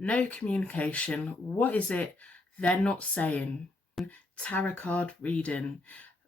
no communication. What is it they're not saying? Tarot card reading.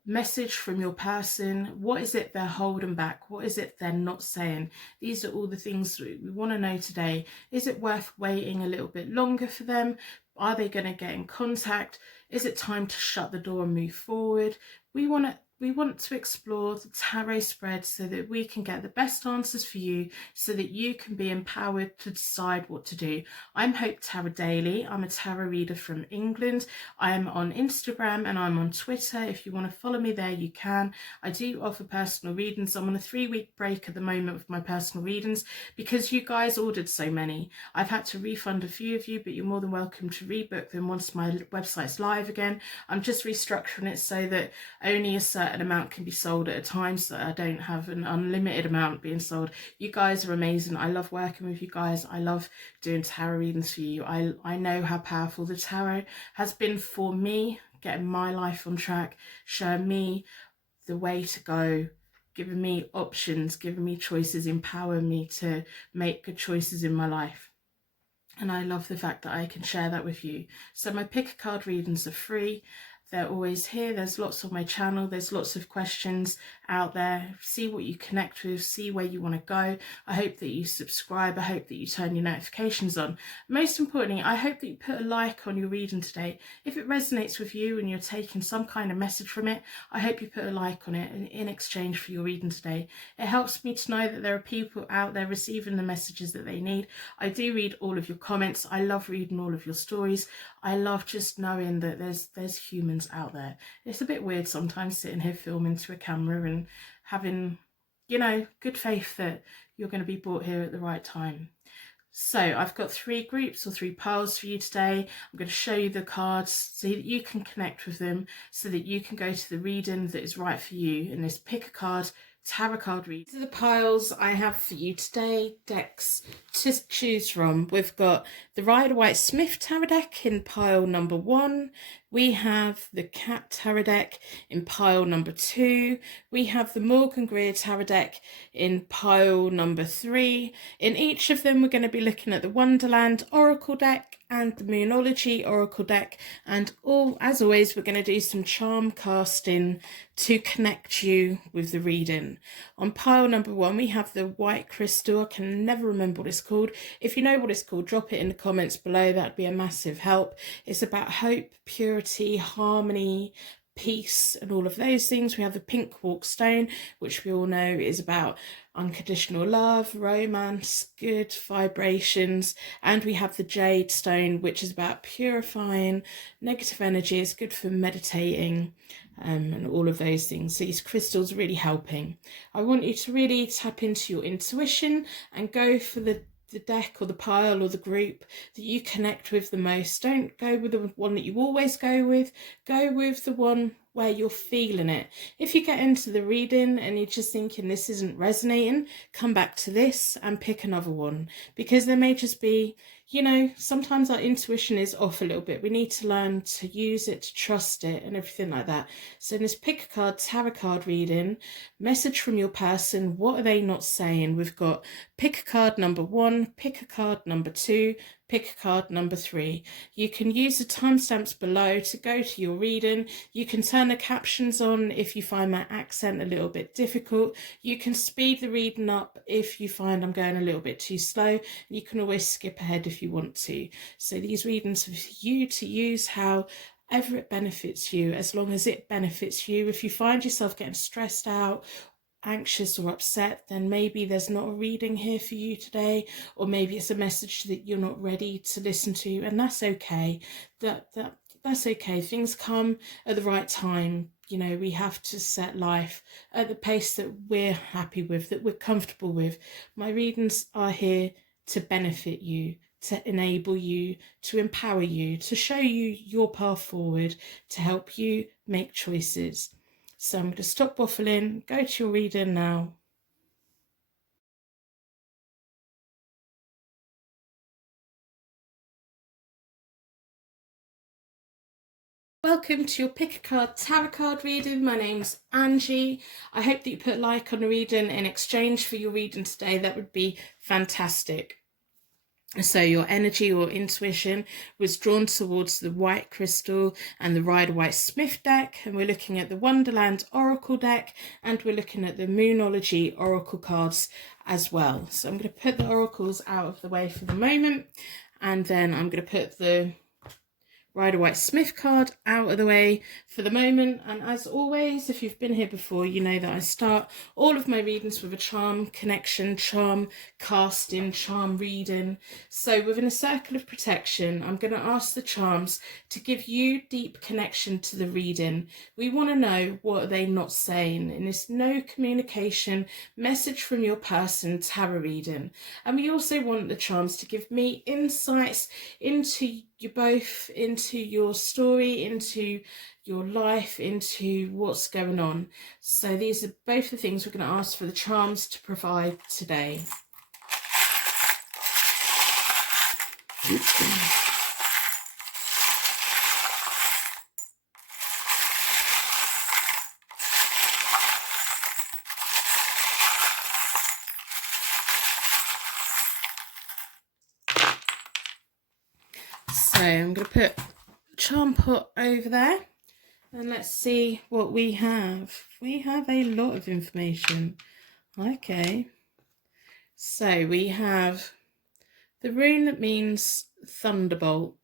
Message from your person. What is it they're holding back? What is it they're not saying? These are all the things we want to know today. Is it worth waiting a little bit longer for them? Are they going to get in contact? Is it time to shut the door and move forward? We want to explore the tarot spread so that we can get the best answers for you, so that you can be empowered to decide what to do. I'm Hope Tarot Daily. I'm a tarot reader from England. I am on Instagram and I'm on Twitter. If you want to follow me there, you can. I do offer personal readings. I'm on a 3-week break at the moment with my personal readings because you guys ordered so many. I've had to refund a few of you, but you're more than welcome to rebook them once my website's live again. I'm just restructuring it so that only a certain amount can be sold at a time, so I don't have an unlimited amount being sold. You guys are amazing. I love working with you guys. I love doing tarot readings for you. I know how powerful the tarot has been for me, getting my life on track, showing me the way to go, giving me options, giving me choices, empowering me to make good choices in my life. And I love the fact that I can share that with you. So my pick a card readings are free. They're always here. There's lots on my channel. There's lots of questions out there. See what you connect with. See where you want to go. I hope that you subscribe. I hope that you turn your notifications on. Most importantly, I hope that you put a like on your reading today. If it resonates with you and you're taking some kind of message from it, I hope you put a like on it in exchange for your reading today. It helps me to know that there are people out there receiving the messages that they need. I do read all of your comments. I love reading all of your stories. I love just knowing that there's humans out there. It's a bit weird sometimes sitting here filming to a camera and having, you know, good faith that you're going to be brought here at the right time. So I've got 3 groups or 3 piles for you today. I'm going to show you the cards so that you can connect with them, so that you can go to the reading that is right for you in this pick a card tarot card read. These are the piles I have for you today, decks to choose from. We've got the Rider-Waite-Smith tarot deck in pile number 1. We have the Cat tarot deck in pile number 2. We have the Morgan Greer tarot deck in pile number 3. In each of them, we're going to be looking at the Wonderland Oracle deck and the Moonology Oracle deck, and as always, we're going to do some charm casting to connect you with the reading. On pile number 1, we have the White Crystal. I can never remember what it's called. If you know what it's called, drop it in the comments below. That'd be a massive help. It's about hope, purity, harmony, peace, and all of those things. We have the Pink Quartz Stone, which we all know is about unconditional love, romance, good vibrations, and we have the Jade Stone, which is about purifying negative energy. It's good for meditating and all of those things. So these crystals really helping. I want you to really tap into your intuition and go for the deck or the pile or the group that you connect with the most. Don't go with the one that you always go with. Go with the one where you're feeling it. If you get into the reading and you're just thinking this isn't resonating, come back to this and pick another one, because there may just be, you know, sometimes our intuition is off a little bit. We need to learn to use it, to trust it, and everything like that. So in this pick a card tarot card reading, message from your person, what are they not saying? We've got pick a card number 1, pick a card number 2, pick a card number 3. You can use the timestamps below to go to your reading. You can turn the captions on if you find my accent a little bit difficult. You can speed the reading up if you find I'm going a little bit too slow. You can always skip ahead if you want to. So these readings are for you to use however it benefits you, as long as it benefits you. If you find yourself getting stressed out, anxious or upset, then maybe there's not a reading here for you today, or maybe it's a message that you're not ready to listen to, and that's okay. That's okay. Things come at the right time. You know, we have to set life at the pace that we're happy with, that we're comfortable with. My readings are here to benefit you, to enable you, to empower you, to show you your path forward, to help you make choices. So I'm going to stop waffling, go to your reading now. Welcome to your pick a card tarot card reading. My name's Angie. I hope that you put a like on the reading in exchange for your reading today. That would be fantastic. So your energy or intuition was drawn towards the white crystal and the Rider-Waite-Smith deck, and we're looking at the Wonderland Oracle deck, and we're looking at the Moonology Oracle cards as well. So I'm going to put the oracles out of the way for the moment, and then I'm going to put the Rider-Waite-Smith card out of the way for the moment. And as always, if you've been here before, you know that I start all of my readings with a charm connection, charm casting, charm reading. So within a circle of protection, I'm going to ask the charms to give you deep connection to the reading. We want to know, what are they not saying in this no communication message from your person tarot reading. And we also want the charms to give me insights into you both, into your story, into your life, into what's going on. So these are both the things we're going to ask for the charms to provide today. So I'm going to put charm pot over there, and let's see what we have. We have a lot of information. Okay, so we have the rune that means thunderbolt.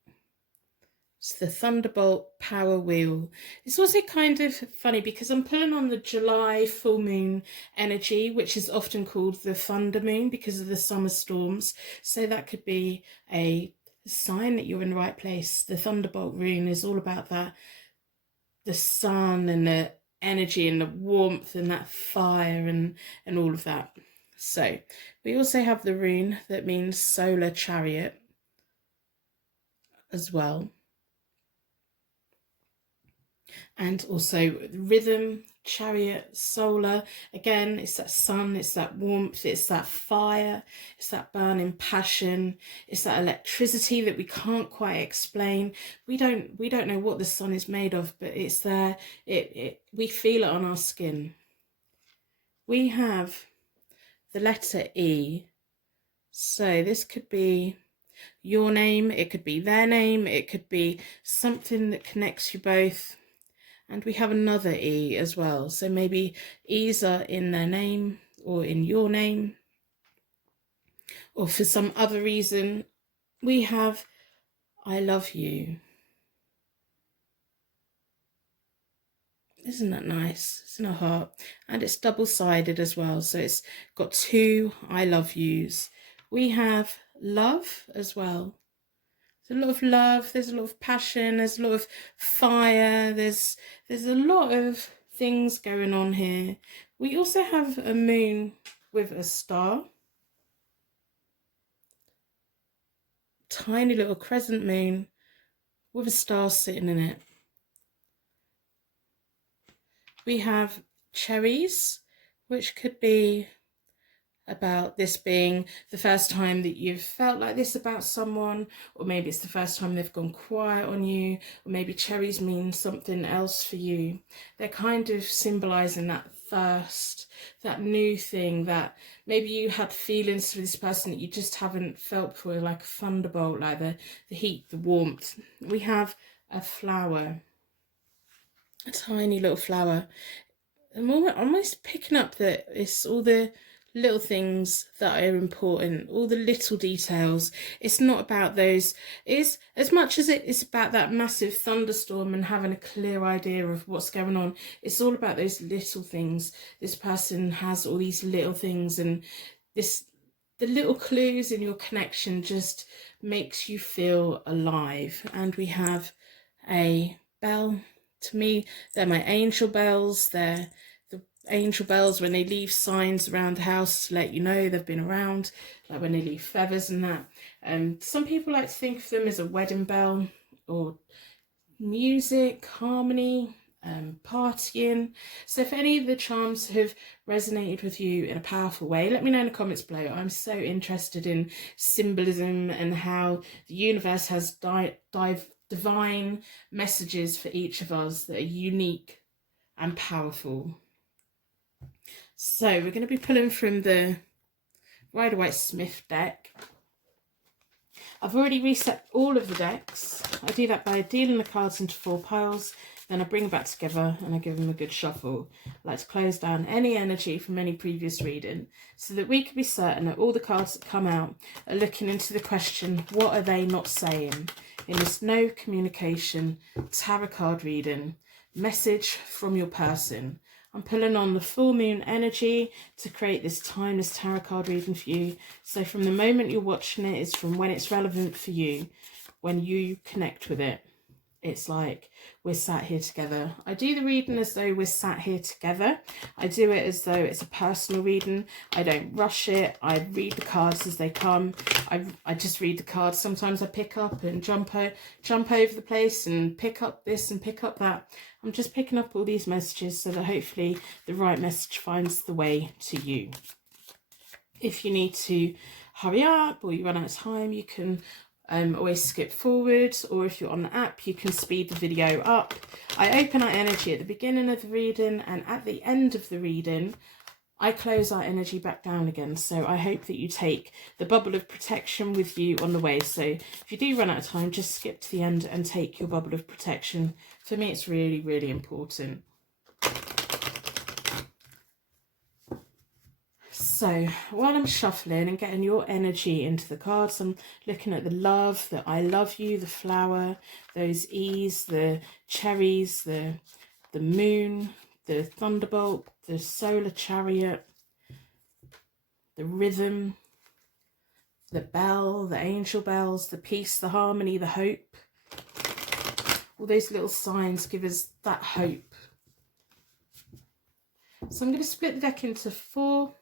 It's the Thunderbolt Power Wheel. It's also kind of funny because I'm pulling on the July full moon energy, which is often called the thunder moon because of the summer storms. So that could be a sign that you're in the right place. The Thunderbolt rune is all about that, the sun and the energy and the warmth and that fire and all of that. So we also have the rune that means solar chariot as well. And also rhythm, chariot, solar. Again, it's that sun, it's that warmth, it's that fire, it's that burning passion, it's that electricity that we can't quite explain. We don't know what the sun is made of, but it's there. We feel it on our skin. We have the letter E. So this could be your name, it could be their name, it could be something that connects you both. And we have another E as well. So maybe E's are in their name or in your name. Or for some other reason, we have I love you. Isn't that nice? It's in a heart. And it's double-sided as well. So it's got two I love yous. We have love as well. There's a lot of love, there's a lot of passion, there's a lot of fire, there's a lot of things going on here. We also have a moon with a star. Tiny little crescent moon with a star sitting in it. We have cherries, which could be about this being the first time that you've felt like this about someone, or maybe it's the first time they've gone quiet on you, or maybe cherries mean something else for you. They're kind of symbolizing that thirst, that new thing, that maybe you had feelings for this person that you just haven't felt before, like a thunderbolt, like the heat, the warmth. We have a flower, a tiny little flower. I'm almost picking up that it's all the little things that are important, all the little details. It's not about those. It's as much as it is about that massive thunderstorm and having a clear idea of what's going on. It's all about those little things. This person has all these little things, and the little clues in your connection just makes you feel alive. And we have a bell. To me, they're my angel bells. They're the angel bells when they leave signs around the house to let you know they've been around, like when they leave feathers and that. Some people like to think of them as a wedding bell, or music, harmony, partying. So if any of the charms have resonated with you in a powerful way, let me know in the comments below. I'm so interested in symbolism and how the universe has divine messages for each of us that are unique and powerful. So we're going to be pulling from the Rider-Waite-Smith deck. I've already reset all of the decks. I do that by dealing the cards into 4 piles. Then I bring them back together and I give them a good shuffle. I like to close down any energy from any previous reading so that we can be certain that all the cards that come out are looking into the question, what are they not saying? In this no communication tarot card reading, message from your person. I'm pulling on the full moon energy to create this timeless tarot card reading for you. So from the moment you're watching it, it's from when it's relevant for you, when you connect with it. It's like we're sat here together. I do the reading as though we're sat here together. I do it as though it's a personal reading. I don't rush it. I read the cards as they come. I just read the cards. Sometimes I pick up and jump over the place and pick up this and pick up that. I'm just picking up all these messages so that hopefully the right message finds the way to you. If you need to hurry up or you run out of time, you can always skip forward, or if you're on the app you can speed the video up. I open our energy at the beginning of the reading, and at the end of the reading I close our energy back down again. So I hope that you take the bubble of protection with you on the way. So if you do run out of time, just skip to the end and take your bubble of protection. For me it's really, really important. So while I'm shuffling and getting your energy into the cards, I'm looking at the love, the I love you, the flower, those E's, the cherries, the moon, the thunderbolt, the solar chariot, the rhythm, the bell, the angel bells, the peace, the harmony, the hope. All those little signs give us that hope. So I'm going to split the deck into 4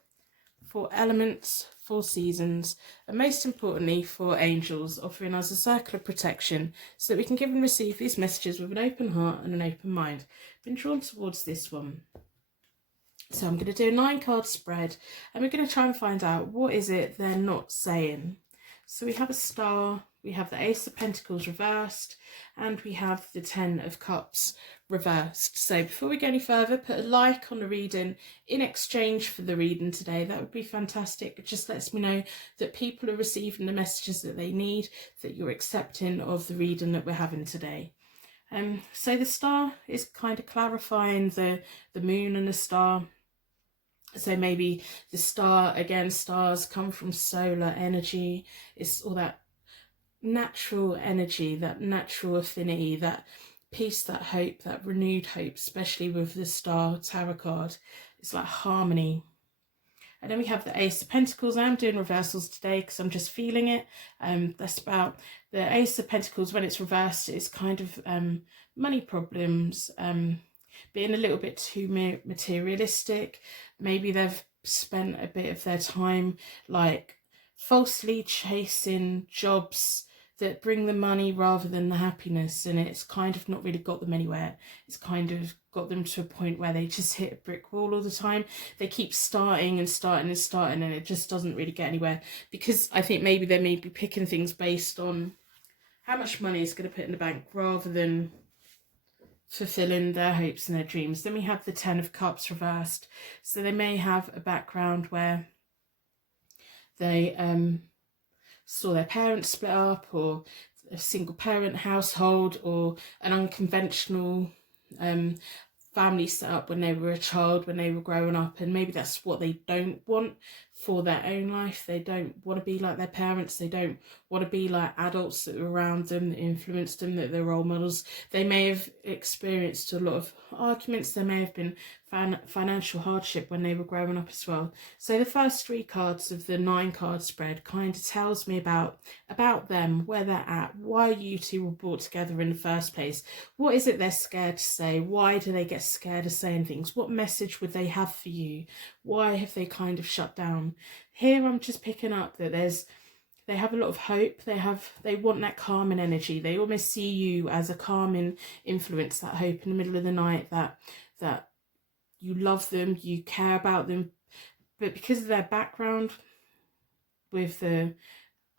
elements, 4 seasons, and most importantly 4 angels, offering us a circle of protection so that we can give and receive these messages with an open heart and an open mind. Been drawn towards this one. So I'm going to do a 9 card spread and we're going to try and find out what is it they're not saying. So we have a star, we have the Ace of Pentacles reversed, and we have the 10 of Cups reversed. So before we go any further, put a like on the reading in exchange for the reading today. That would be fantastic. It just lets me know that people are receiving the messages that they need, that you're accepting of the reading that we're having today. So the star is kind of clarifying the moon and the star. So maybe the star, again, stars come from solar energy. It's all that natural energy, that natural affinity, that peace, that hope, that renewed hope, especially with the star tarot card. It's like harmony. And then we have the Ace of Pentacles. I'm doing reversals today because I'm just feeling it. That's about the Ace of Pentacles. When it's reversed, it's kind of money problems, being a little bit too materialistic. Maybe they've spent a bit of their time like falsely chasing jobs that bring the money rather than the happiness, and it's kind of not really got them anywhere. It's kind of got them to a point where they just hit a brick wall all the time. They keep starting and starting and starting, and it just doesn't really get anywhere, because I think maybe they may be picking things based on how much money it's going to put in the bank rather than fulfilling their hopes and their dreams. Then we have the 10 of Cups reversed. So they may have a background where they saw their parents split up, or a single parent household, or an unconventional family set up when they were a child, when they were growing up, and maybe that's what they don't want for their own life. They don't want to be like their parents. They don't want to be like adults that were around them, that influenced them, that they're role models. They may have experienced a lot of arguments. There may have been financial hardship when they were growing up as well. So the first 3 cards of the 9 card spread kind of tells me about them, where they're at, why you two were brought together in the first place. What is it they're scared to say? Why do they get scared of saying things? What message would they have for you? Why have they kind of shut down? Here I'm just picking up that they have a lot of hope. They want that calming energy. They almost see you as a calming influence, that hope in the middle of the night, that you love them, you care about them. But because of their background with the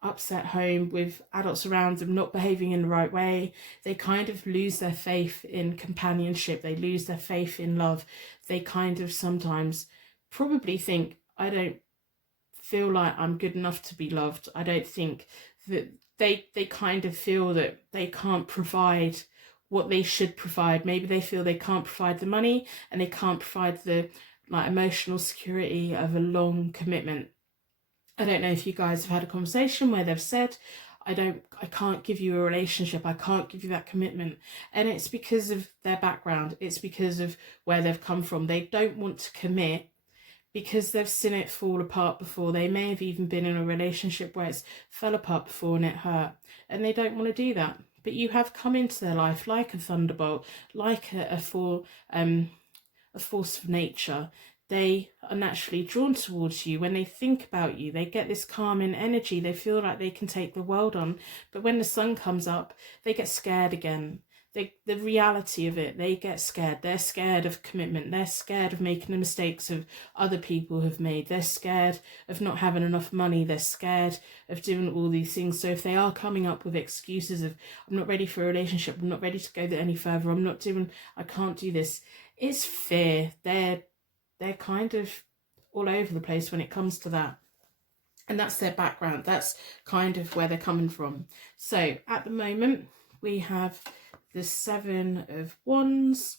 upset home, with adults around them not behaving in the right way, they kind of lose their faith in companionship. They lose their faith in love. They kind of sometimes probably think, I don't feel like I'm good enough to be loved. I don't think that they kind of feel that they can't provide what they should provide. Maybe they feel they can't provide the money, and they can't provide the like emotional security of a long commitment. I don't know if you guys have had a conversation where they've said, I can't give you a relationship, I can't give you that commitment. And it's because of their background, it's because of where they've come from. They don't want to commit because they've seen it fall apart before. They may have even been in a relationship where it's fell apart before and it hurt, and they don't want to do that. But you have come into their life like a thunderbolt, like a force of nature. They are naturally drawn towards you. When they think about you, they get this calming energy. They feel like they can take the world on. But when the sun comes up, they get scared again. The reality of it, they get scared. They're scared of commitment. They're scared of making the mistakes of other people have made. They're scared of not having enough money. They're scared of doing all these things. So if they are coming up with excuses of, I'm not ready for a relationship, I'm not ready to go any further, I can't do this, it's fear. They're kind of all over the place when it comes to that. And that's their background. That's kind of where they're coming from. So at the moment, we have the Seven of Wands,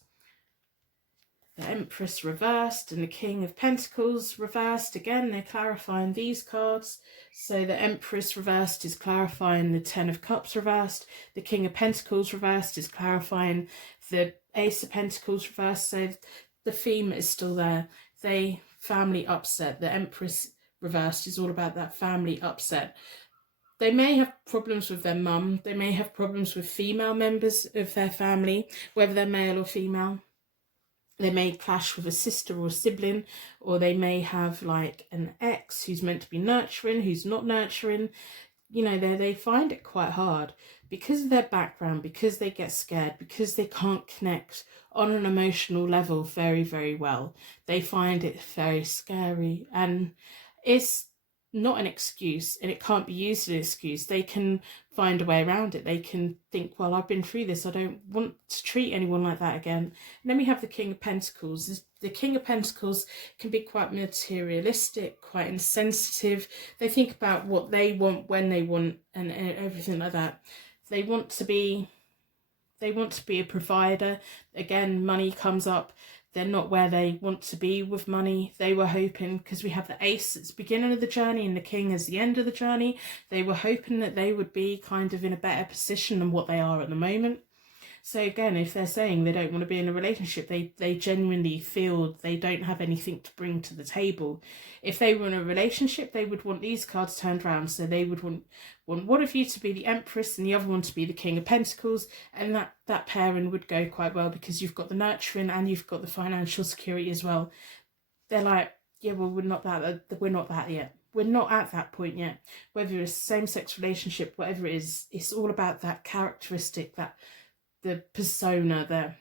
the Empress reversed, and the King of Pentacles reversed. Again, they're clarifying these cards. So the Empress reversed is clarifying the Ten of Cups reversed. The King of Pentacles reversed is clarifying the Ace of Pentacles reversed. So the theme is still there. Family upset. The Empress reversed is all about that family upset. They may have problems with their mum. They may have problems with female members of their family, whether they're male or female. They may clash with a sister or sibling, or they may have like an ex who's meant to be nurturing, who's not nurturing. You know, they find it quite hard because of their background, because they get scared, because they can't connect on an emotional level very, very well. They find it very scary, and it's not an excuse, and it can't be used as an excuse. They can find a way around it. They can think, well, I've been through this, I don't want to treat anyone like that again. And then we have the King of Pentacles. The King of Pentacles can be quite materialistic, quite insensitive. They think about what they want, when they want, and everything like that. They want to be a provider. Again, money comes up. They're not where they want to be with money. They were hoping, because we have the Ace at the beginning of the journey and the King as the end of the journey, they were hoping that they would be kind of in a better position than what they are at the moment. So again, if they're saying they don't want to be in a relationship, they genuinely feel they don't have anything to bring to the table. If they were in a relationship, they would want these cards turned around. So they would want one of you to be the Empress and the other one to be the King of Pentacles, and that pairing would go quite well because you've got the nurturing and you've got the financial security as well. They're like, yeah, well, we're not that yet. We're not at that point yet. Whether it's a same-sex relationship, whatever it is, it's all about that characteristic, the persona there,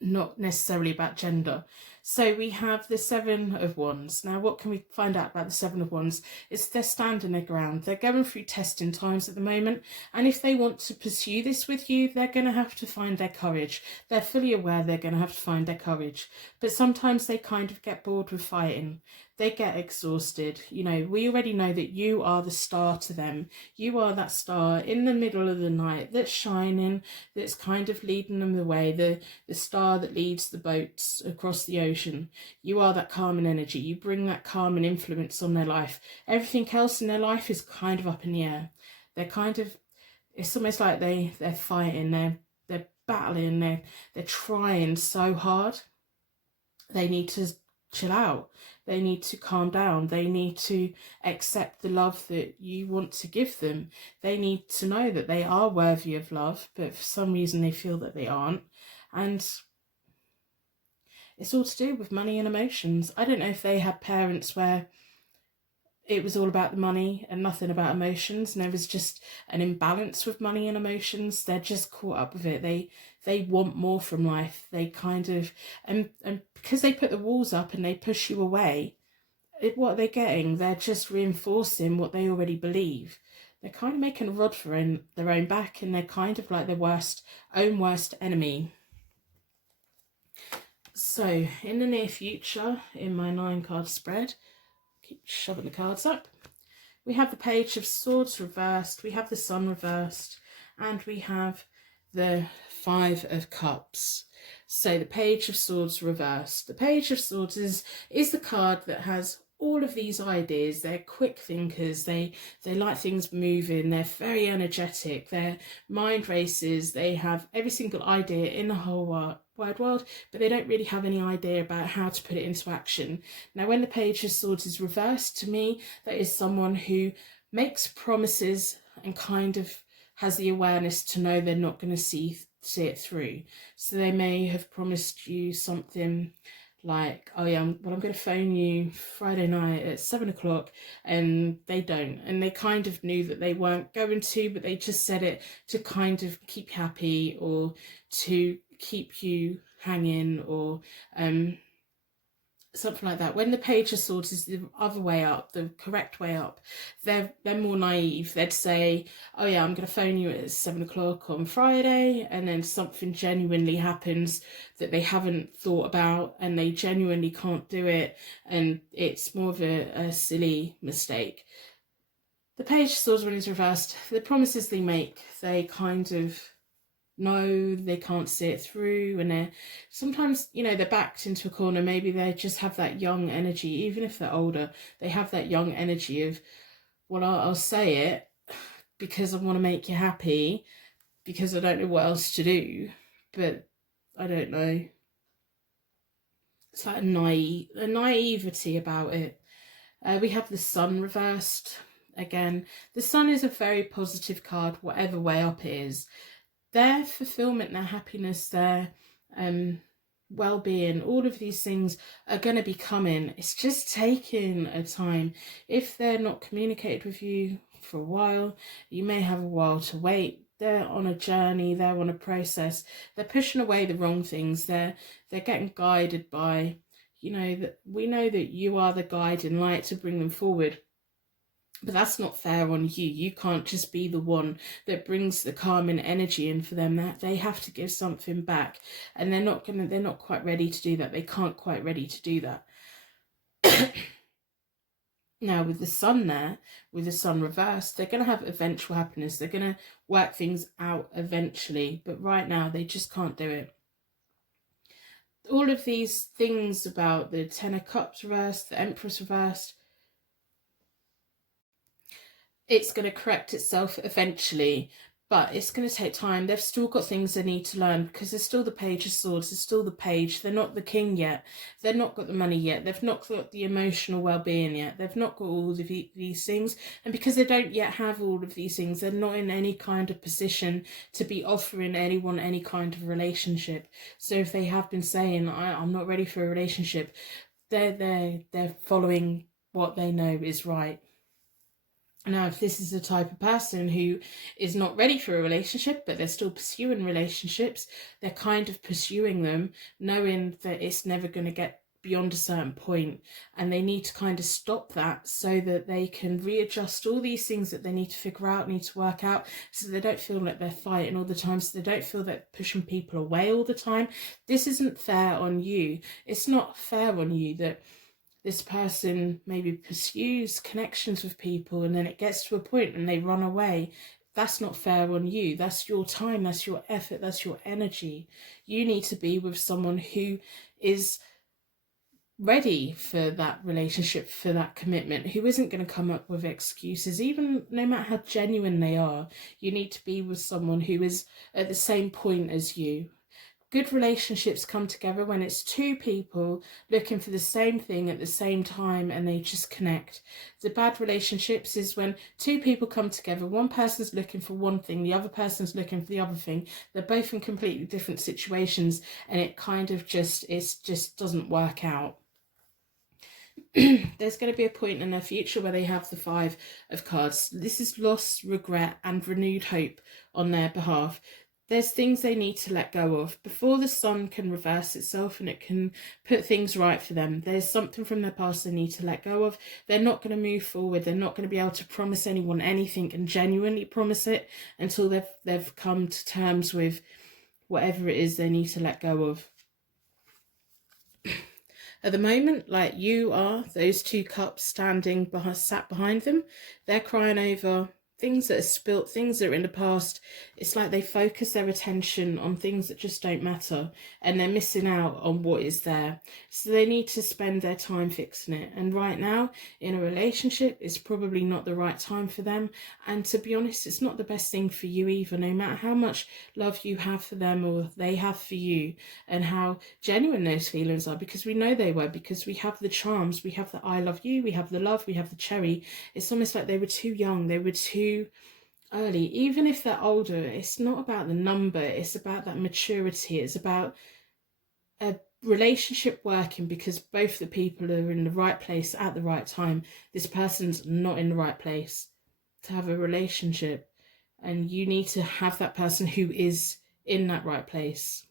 not necessarily about gender. So we have the Seven of Wands. Now, what can we find out about the Seven of Wands? It's they're standing their ground. They're going through testing times at the moment. And if they want to pursue this with you, they're going to have to find their courage. They're fully aware they're going to have to find their courage. But sometimes they kind of get bored with fighting. They get exhausted. You know, we already know that you are the star to them. You are that star in the middle of the night that's shining, that's kind of leading them the way, the star that leads the boats across the ocean. You are that calming energy. You bring that calming influence on their life. Everything else in their life is kind of up in the air. They're kind of, it's almost like they're fighting, they're battling, they're trying so hard. They need to chill out. They need to calm down. They need to accept the love that you want to give them. They need to know that they are worthy of love, but for some reason they feel that they aren't. And it's all to do with money and emotions. I don't know if they had parents where it was all about the money and nothing about emotions, and there was just an imbalance with money and emotions. They're just caught up with it. They want more from life. They kind of, and because they put the walls up and they push you away, what are they getting? They're just reinforcing what they already believe. They're kind of making a rod for their own back, and they're kind of like their own worst enemy. So in the near future, in my 9-card spread, keep shoving the cards up, We have the Page of Swords reversed, we have the Sun reversed, and we have the Five of Cups. So the Page of Swords reversed. The Page of Swords is the card that has all of these ideas. They're quick thinkers, they like things moving, they're very energetic, their mind races, they have every single idea in the whole wide world, but they don't really have any idea about how to put it into action. Now, when the Page of Swords is reversed, to me, that is someone who makes promises and kind of has the awareness to know they're not going to see it through. So they may have promised you something like, oh yeah, I'm going to phone you Friday night at 7 o'clock, and they don't. And they kind of knew that they weren't going to, but they just said it to kind of keep you happy, or to keep you hanging, or something like that. When the Page of Swords is the other way up, the correct way up, they're more naive. They'd say, oh yeah, I'm going to phone you at 7 o'clock on Friday, and then something genuinely happens that they haven't thought about, and they genuinely can't do it, and it's more of a silly mistake. The Page of Swords, when it's reversed, the promises they make, they kind of know they can't see it through, and they're sometimes, you know, they're backed into a corner. Maybe they just have that young energy. Even if they're older, they have that young energy of, well, I'll say it because I want to make you happy, because I don't know what else to do, but I don't know. It's like a naivety about it. We have the Sun reversed again. The Sun is a very positive card, whatever way up it is. Their fulfillment, their happiness, their well-being, all of these things are going to be coming. It's just taking a time. If they're not communicated with you for a while, you may have a while to wait. They're on a journey, they're on a process, they're pushing away the wrong things, they're getting guided by, you know, that we know that you are the guiding light to bring them forward. But that's not fair on you. You can't just be the one that brings the calming energy in for them. That they have to give something back, and they're not quite ready to do that. They can't quite ready to do that. Now, with the Sun there, with the Sun reversed, they're going to have eventual happiness. They're going to work things out eventually, but right now they just can't do it. All of these things about the Ten of Cups reversed, the Empress reversed, it's going to correct itself eventually, but it's going to take time. They've still got things they need to learn, because there's still the Page of Swords, there's still the Page. They're not the king yet. They've not got the money yet. They've not got the emotional well-being yet. They've not got all of these things. And because they don't yet have all of these things, they're not in any kind of position to be offering anyone any kind of relationship. So if they have been saying, I'm not ready for a relationship, they're following what they know is right. Now, if this is the type of person who is not ready for a relationship, but they're still pursuing relationships, they're kind of pursuing them, knowing that it's never going to get beyond a certain point, and they need to kind of stop that so that they can readjust all these things that they need to figure out, need to work out, so they don't feel like they're fighting all the time, so they don't feel that pushing people away all the time. This isn't fair on you. It's not fair on you that this person maybe pursues connections with people, and then it gets to a point and they run away. That's not fair on you. That's your time, that's your effort, that's your energy. You need to be with someone who is ready for that relationship, for that commitment, who isn't going to come up with excuses, even no matter how genuine they are. You need to be with someone who is at the same point as you. Good relationships come together when it's two people looking for the same thing at the same time, and they just connect. The bad relationships is when two people come together, one person's looking for one thing, the other person's looking for the other thing. They're both in completely different situations, and it kind of just doesn't work out. There's going to be a point in their future where they have the Five of Cards. This is loss, regret, and renewed hope on their behalf. There's things they need to let go of before the Sun can reverse itself and it can put things right for them. There's something from their past they need to let go of. They're not going to move forward. They're not going to be able to promise anyone anything and genuinely promise it until they've come to terms with whatever it is they need to let go of. At the moment, like you are, those two cups standing behind, sat behind them, they're crying over things that are spilt, things that are in the past. It's like they focus their attention on things that just don't matter, and they're missing out on what is there. So they need to spend their time fixing it. And right now, in a relationship, it's probably not the right time for them. And to be honest, it's not the best thing for you either, no matter how much love you have for them or they have for you, and how genuine those feelings are, because we know they were, because we have the charms, we have the I love you, we have the love, we have the cherry. It's almost like they were too young, they were too early. Even if they're older, it's not about the number, it's about that maturity. It's about a relationship working because both the people are in the right place at the right time. This person's not in the right place to have a relationship, and you need to have that person who is in that right place.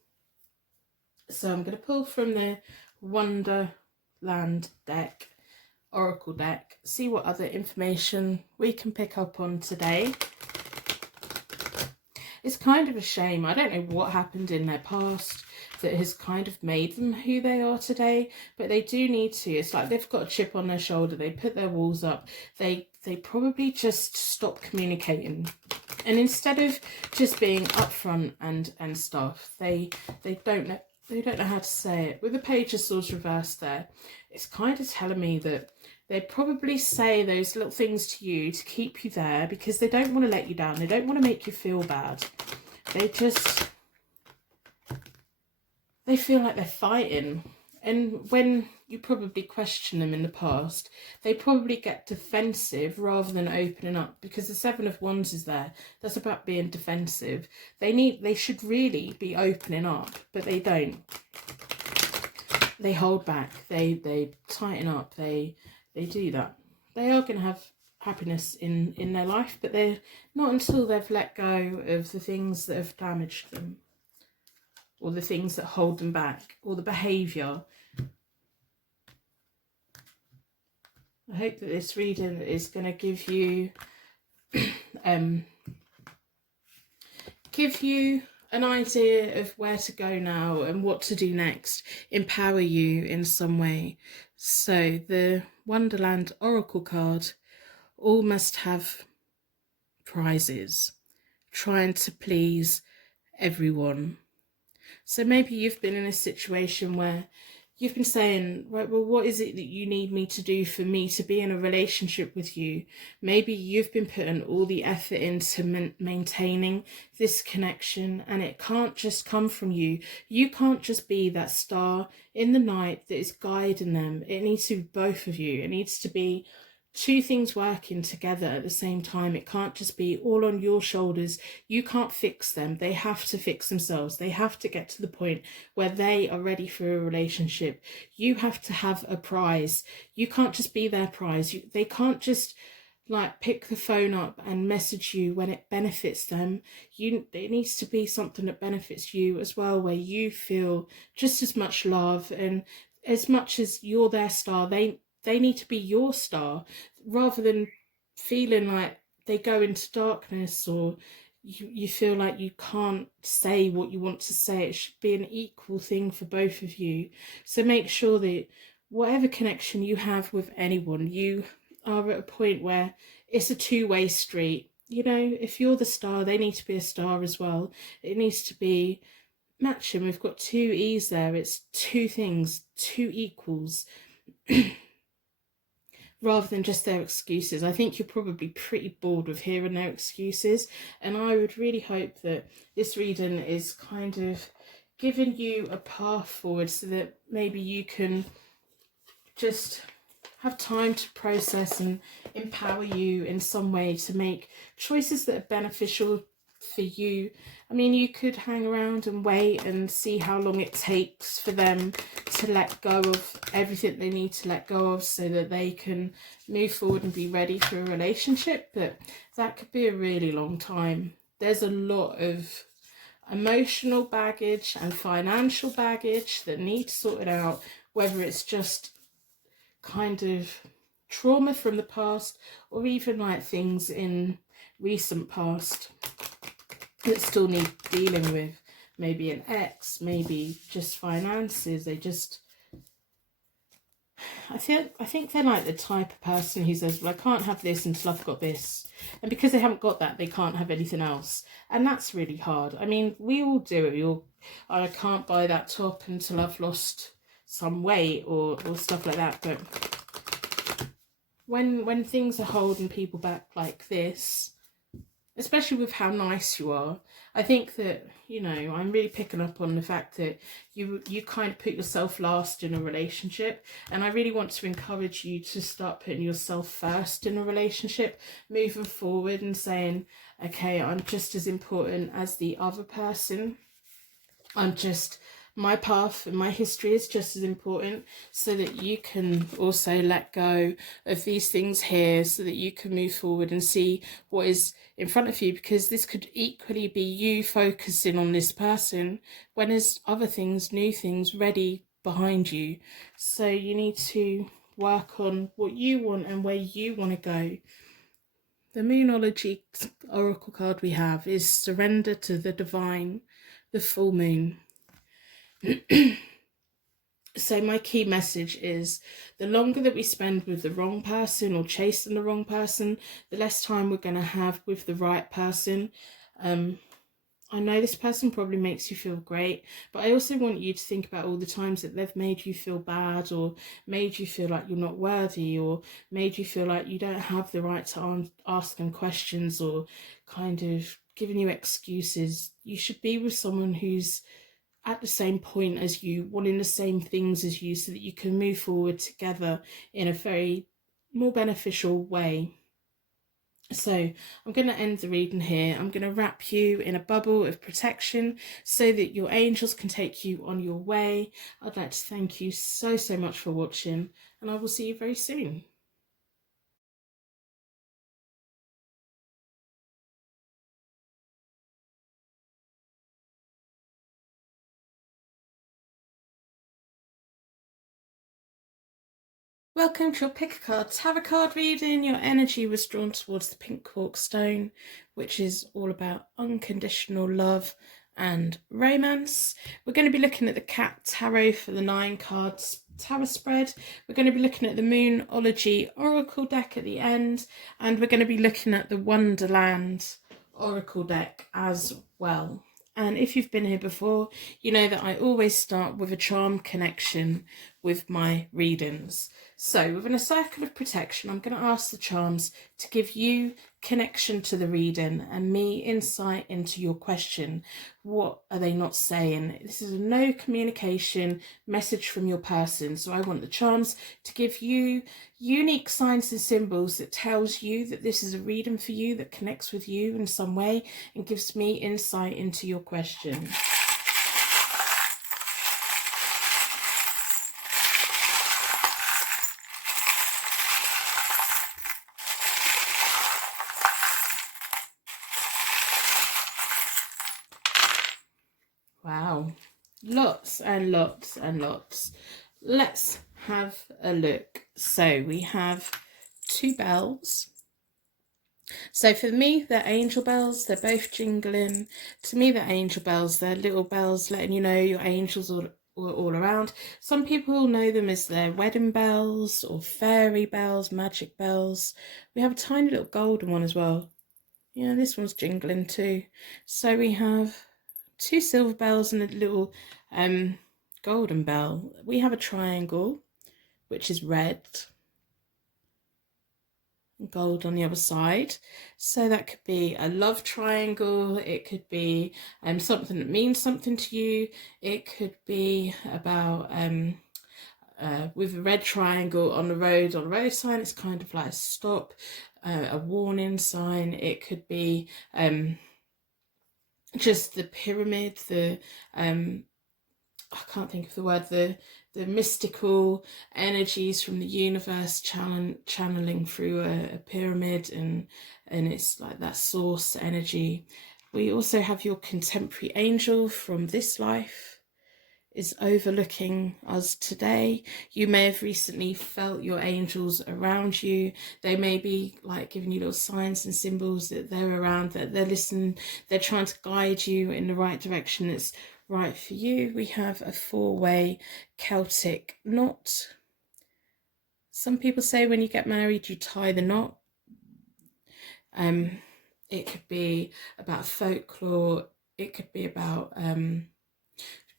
So I'm going to pull from the Wonderland deck, Oracle deck, see what other information we can pick up on today. It's kind of a shame. I don't know what happened in their past that has kind of made them who they are today, but they do need to. It's like they've got a chip on their shoulder. They put their walls up. They probably just stop communicating. And instead of just being upfront and stuff, they don't know. They don't know how to say it. With the Page of Swords reversed there, it's kind of telling me that they probably say those little things to you to keep you there because they don't want to let you down. They don't want to make you feel bad. They feel like they're fighting. And when you probably question them in the past, they probably get defensive rather than opening up, because the Seven of Wands is there. That's about being defensive. They should really be opening up, but they don't. They hold back. They tighten up. They do that. They are going to have happiness in their life, but they're not until they've let go of the things that have damaged them, or the things that hold them back, or the behaviour. I hope that this reading is going to give you an idea of where to go now and what to do next, empower you in some way. So the Wonderland Oracle card, all must have prizes, trying to please everyone. So maybe you've been in a situation where you've been saying, right, well, what is it that you need me to do for me to be in a relationship with you? Maybe you've been putting all the effort into maintaining this connection, and it can't just come from you. You can't just be that star in the night that is guiding them. It needs to be both of you. It needs to be two things working together at the same time. It can't just be all on your shoulders. You can't fix them. They have to fix themselves. They have to get to the point where they are ready for a relationship. You have to have a prize. You can't just be their prize. They can't just like pick the phone up and message you when it benefits them. It needs to be something that benefits you as well, where you feel just as much love, and as much as you're their star, they need to be your star, rather than feeling like they go into darkness, or you feel like you can't say what you want to say. It should be an equal thing for both of you. So make sure that whatever connection you have with anyone, you are at a point where it's a two-way street. You know, if you're the star, they need to be a star as well. It needs to be matching. We've got two E's there. It's two things, two equals. Rather than just their excuses. I think you're probably pretty bored of hearing their excuses, and I would really hope that this reading is kind of giving you a path forward, so that maybe you can just have time to process and empower you in some way to make choices that are beneficial for you. I mean, you could hang around and wait and see how long it takes for them to let go of everything they need to let go of, so that they can move forward and be ready for a relationship. But that could be a really long time. There's a lot of emotional baggage and financial baggage that needs sorted out, whether it's just kind of trauma from the past, or even like things in recent past that still need dealing with. Maybe an ex, maybe just finances. I think they're like the type of person who says, well, I can't have this until I've got this. And because they haven't got that, they can't have anything else. And that's really hard. I mean, we all do it. I can't buy that top until I've lost some weight or stuff like that. But when things are holding people back like this, especially with how nice you are, I think that, you know, I'm really picking up on the fact that you kind of put yourself last in a relationship, and I really want to encourage you to start putting yourself first in a relationship moving forward and saying, okay, I'm just as important as the other person. My path and my history is just as important, so that you can also let go of these things here, so that you can move forward and see what is in front of you, because this could equally be you focusing on this person when there's other things, new things ready behind you. So you need to work on what you want and where you want to go. The Moonology oracle card we have is Surrender to the Divine, the full moon. So my key message is, the longer that we spend with the wrong person or chasing the wrong person, the less time we're going to have with the right person. I know this person probably makes you feel great, but I also want you to think about all the times that they've made you feel bad, or made you feel like you're not worthy, or made you feel like you don't have the right to ask them questions, or kind of giving you excuses. You should be with someone who's at the same point as you, wanting the same things as you, so that you can move forward together in a very more beneficial way. So I'm going to end the reading here. I'm going to wrap you in a bubble of protection so that your angels can take you on your way. I'd like to thank you so much for watching, and I will see you very soon. Welcome to your Pick a Card Tarot card reading. Your energy was drawn towards the pink quartz stone, which is all about unconditional love and romance. We're going to be looking at the Cat Tarot for the 9 cards tarot spread. We're going to be looking at the Moonology Oracle deck at the end, and we're going to be looking at the Wonderland Oracle deck as well. And if you've been here before, you know that I always start with a charm connection with my readings. So within a circle of protection, I'm going to ask the charms to give you connection to the reading and me insight into your question. What are they not saying? This is a no communication message from your person. So I want the charms to give you unique signs and symbols that tells you that this is a reading for you, that connects with you in some way and gives me insight into your question. Wow, lots and lots and lots. Let's have a look. So we have 2 bells. So for me, they're angel bells. They're both jingling. To me, they're angel bells. They're little bells letting you know your angels are all around. Some people know them as their wedding bells or fairy bells, magic bells. We have a tiny little golden one as well. Yeah, this one's jingling too. So we have 2 silver bells and a little golden bell. We have a triangle, which is red, and gold on the other side. So that could be a love triangle. It could be something that means something to you. It could be about with a red triangle on the road sign. It's kind of like a stop, a warning sign. It could be just the pyramid, the I can't think of the word, the mystical energies from the universe channeling through a pyramid, and it's like that source energy. We also have your contemporary angel from this life is overlooking us today. You may have recently felt your angels around you. They may be like giving you little signs and symbols that they're around, that they're listening, they're trying to guide you in the right direction that's right for you. We have a 4-way Celtic knot. Some people say when you get married, you tie the knot. It could be about folklore. It could be about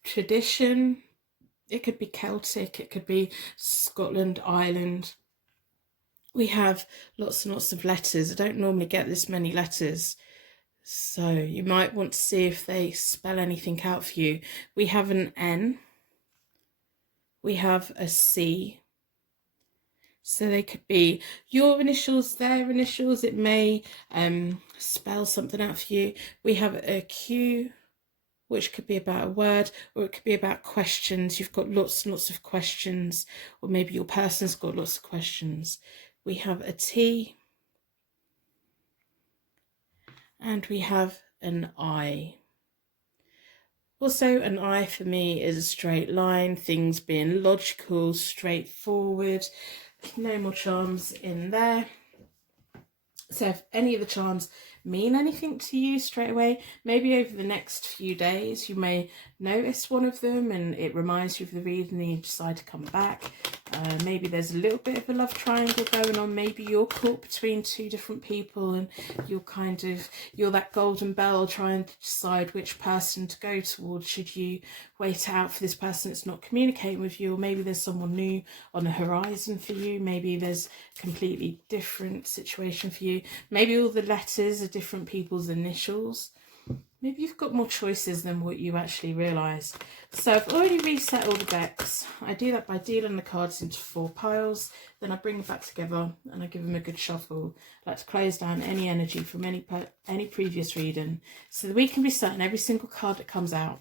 tradition. It could be Celtic. It could be Scotland, Ireland. We have lots and lots of letters. I don't normally get this many letters, so you might want to see if they spell anything out for you. We have an N. We have a C. So they could be your initials, their initials. It may spell something out for you. We have a Q, which could be about a word, or it could be about questions. You've got lots and lots of questions, or maybe your person's got lots of questions. We have a T, and we have an I. Also, an I for me is a straight line, things being logical, straightforward. No more charms in there. So if any of the charms mean anything to you straight away, maybe over the next few days you may notice one of them and it reminds you of the reading and you decide to come back. Maybe there's a little bit of a love triangle going on. Maybe you're caught between two different people and you're that golden bell trying to decide which person to go towards. Should you wait out for this person that's not communicating with you, or maybe there's someone new on the horizon for you. Maybe there's a completely different situation for you. Maybe all the letters are different people's initials. Maybe you've got more choices than what you actually realise. So I've already reset all the decks. I do that by dealing the cards into 4 piles. Then I bring them back together and I give them a good shuffle. I like to close down any energy from any previous reading, so that we can be certain every single card that comes out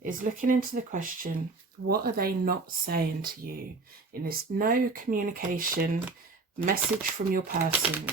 is looking into the question, what are they not saying to you in this no communication message from your person?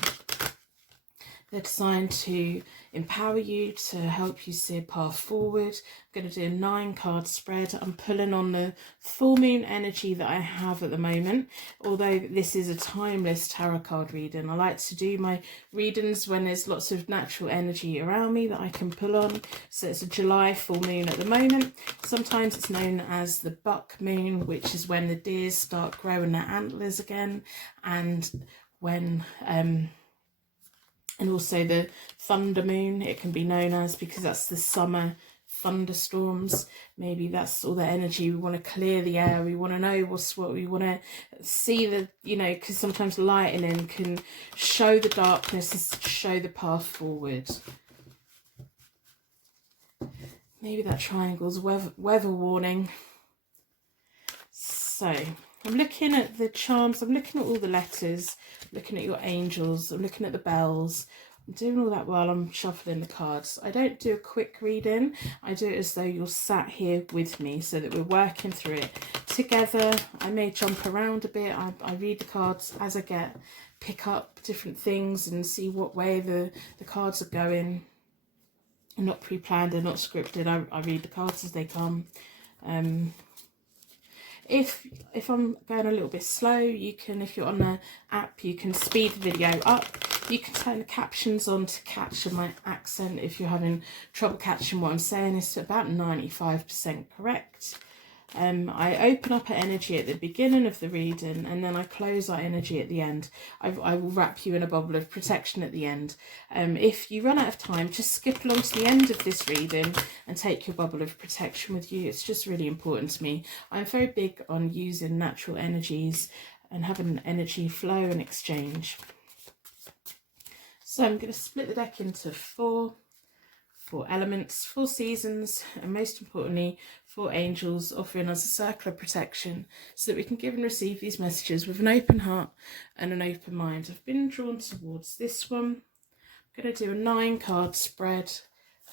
They're designed to empower you, to help you see a path forward. I'm going to do a 9-card spread. I'm pulling on the full moon energy that I have at the moment. Although this is a timeless tarot card reading, I like to do my readings when there's lots of natural energy around me that I can pull on. So it's a July full moon at the moment. Sometimes it's known as the buck moon, which is when the deers start growing their antlers again, and when and also the thunder moon, it can be known as, because that's the summer thunderstorms. Maybe that's all the energy. We want to clear the air. We want to know what's what. We want to see the, because sometimes lightning can show the darkness and show the path forward. Maybe that triangle's weather warning. So I'm looking at the charms, I'm looking at all the letters, looking at your angels, I'm looking at the bells. I'm doing all that while I'm shuffling the cards. I don't do a quick reading. I do it as though you're sat here with me, so that we're working through it together. I may jump around a bit. I read the cards as I pick up different things and see what way the cards are going. I'm not pre-planned, they're not scripted. I read the cards as they come. If I'm going a little bit slow, you can, if you're on the app, you can speed the video up. You can turn the captions on to capture my accent if you're having trouble catching what I'm saying. It's about 95% correct. I open up our energy at the beginning of the reading, and then I close our energy at the end. I will wrap you in a bubble of protection at the end. If you run out of time, just skip along to the end of this reading and take your bubble of protection with you. It's just really important to me. I'm very big on using natural energies and having an energy flow and exchange. So I'm going to split the deck into 4 elements, 4 seasons, and most importantly 4 angels, offering us a circle of protection so that we can give and receive these messages with an open heart and an open mind. I've been drawn towards this one. I'm going to do a 9-card spread,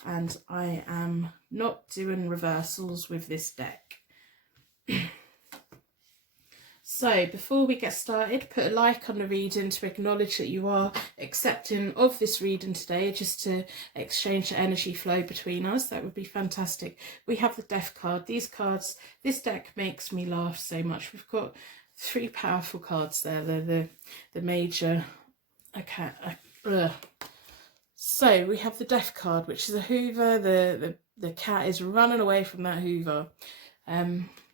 and I am not doing reversals with this deck. So before we get started, put a like on the reading to acknowledge that you are accepting of this reading today, just to exchange the energy flow between us. That would be fantastic. We have the Death card. These cards, this deck makes me laugh so much. We've got 3 powerful cards there. They're the major. So we have the Death card, which is a Hoover. The cat is running away from that Hoover.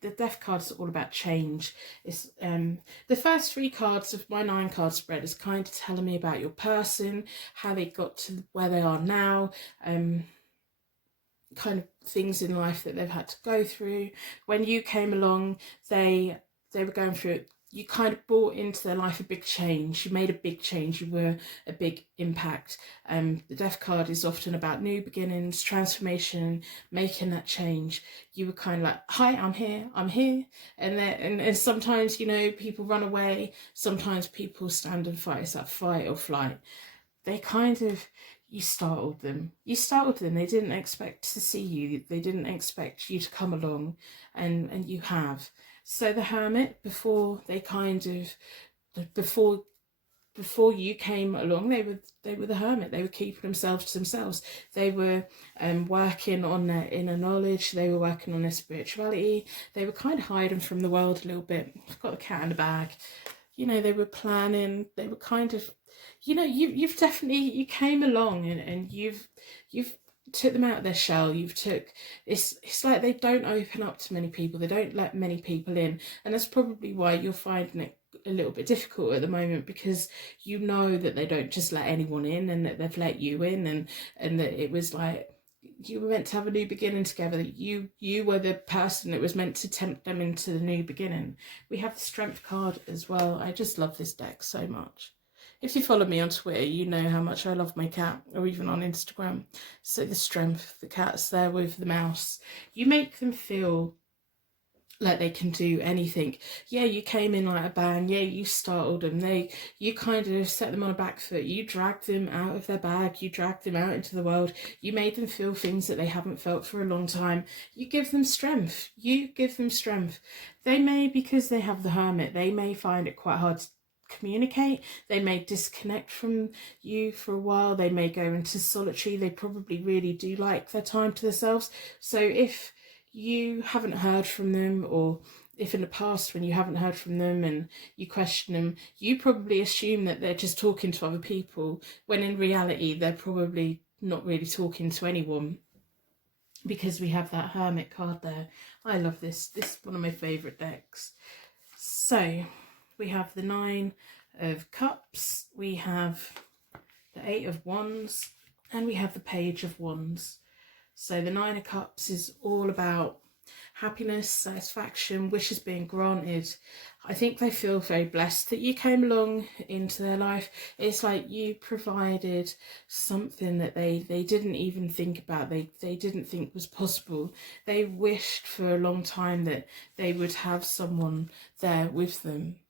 the Death card is all about change. It's the first 3 cards of my 9 card spread is kind of telling me about your person, how they got to where they are now, kind of things in life that they've had to go through. When you came along, they were going through it. You kind of brought into their life a big change. You made a big change. You were a big impact. The Death card is often about new beginnings, transformation, making that change. You were kind of like, hi, I'm here. And sometimes, you know, people run away. Sometimes people stand and fight. It's like fight or flight. They kind of, you startled them. They didn't expect to see you. They didn't expect you to come along, and you have. So the Hermit, before you came along, they were the Hermit. They were keeping themselves to themselves. They were working on their inner knowledge. They were working on their spirituality. They were kind of hiding from the world a little bit. Got the cat in the bag. You know, they were planning. They were kind of, you know, you've definitely, you came along and you've took them out of their shell. It's like they don't open up to many people. They don't let many people in, and that's probably why you're finding it a little bit difficult at the moment, because you know that they don't just let anyone in, and that they've let you in, and that it was like you were meant to have a new beginning together. You were the person that was meant to tempt them into the new beginning. We have the Strength card as well. I just love this deck so much. If you follow me on Twitter, you know how much I love my cat, or even on Instagram. So the Strength, the cat's there with the mouse. You make them feel like they can do anything. Yeah, you came in like a bang. Yeah, you startled them. You kind of set them on a back foot. You dragged them out of their bag. You dragged them out into the world. You made them feel things that they haven't felt for a long time. You give them strength. They may, because they have the Hermit, they may find it quite hard to communicate. They may disconnect from you for a while. They may go into solitary. They probably really do like their time to themselves. So if you haven't heard from them, or if in the past when you haven't heard from them and you question them, you probably assume that they're just talking to other people, when in reality they're probably not really talking to anyone, because we have that Hermit card there. I love this. This is one of my favourite decks. So we have the 9 of Cups, we have the 8 of Wands, and we have the Page of Wands. So the 9 of Cups is all about happiness, satisfaction, wishes being granted. I think they feel very blessed that you came along into their life. It's like you provided something that they didn't even think about, they didn't think was possible. They wished for a long time that they would have someone there with them.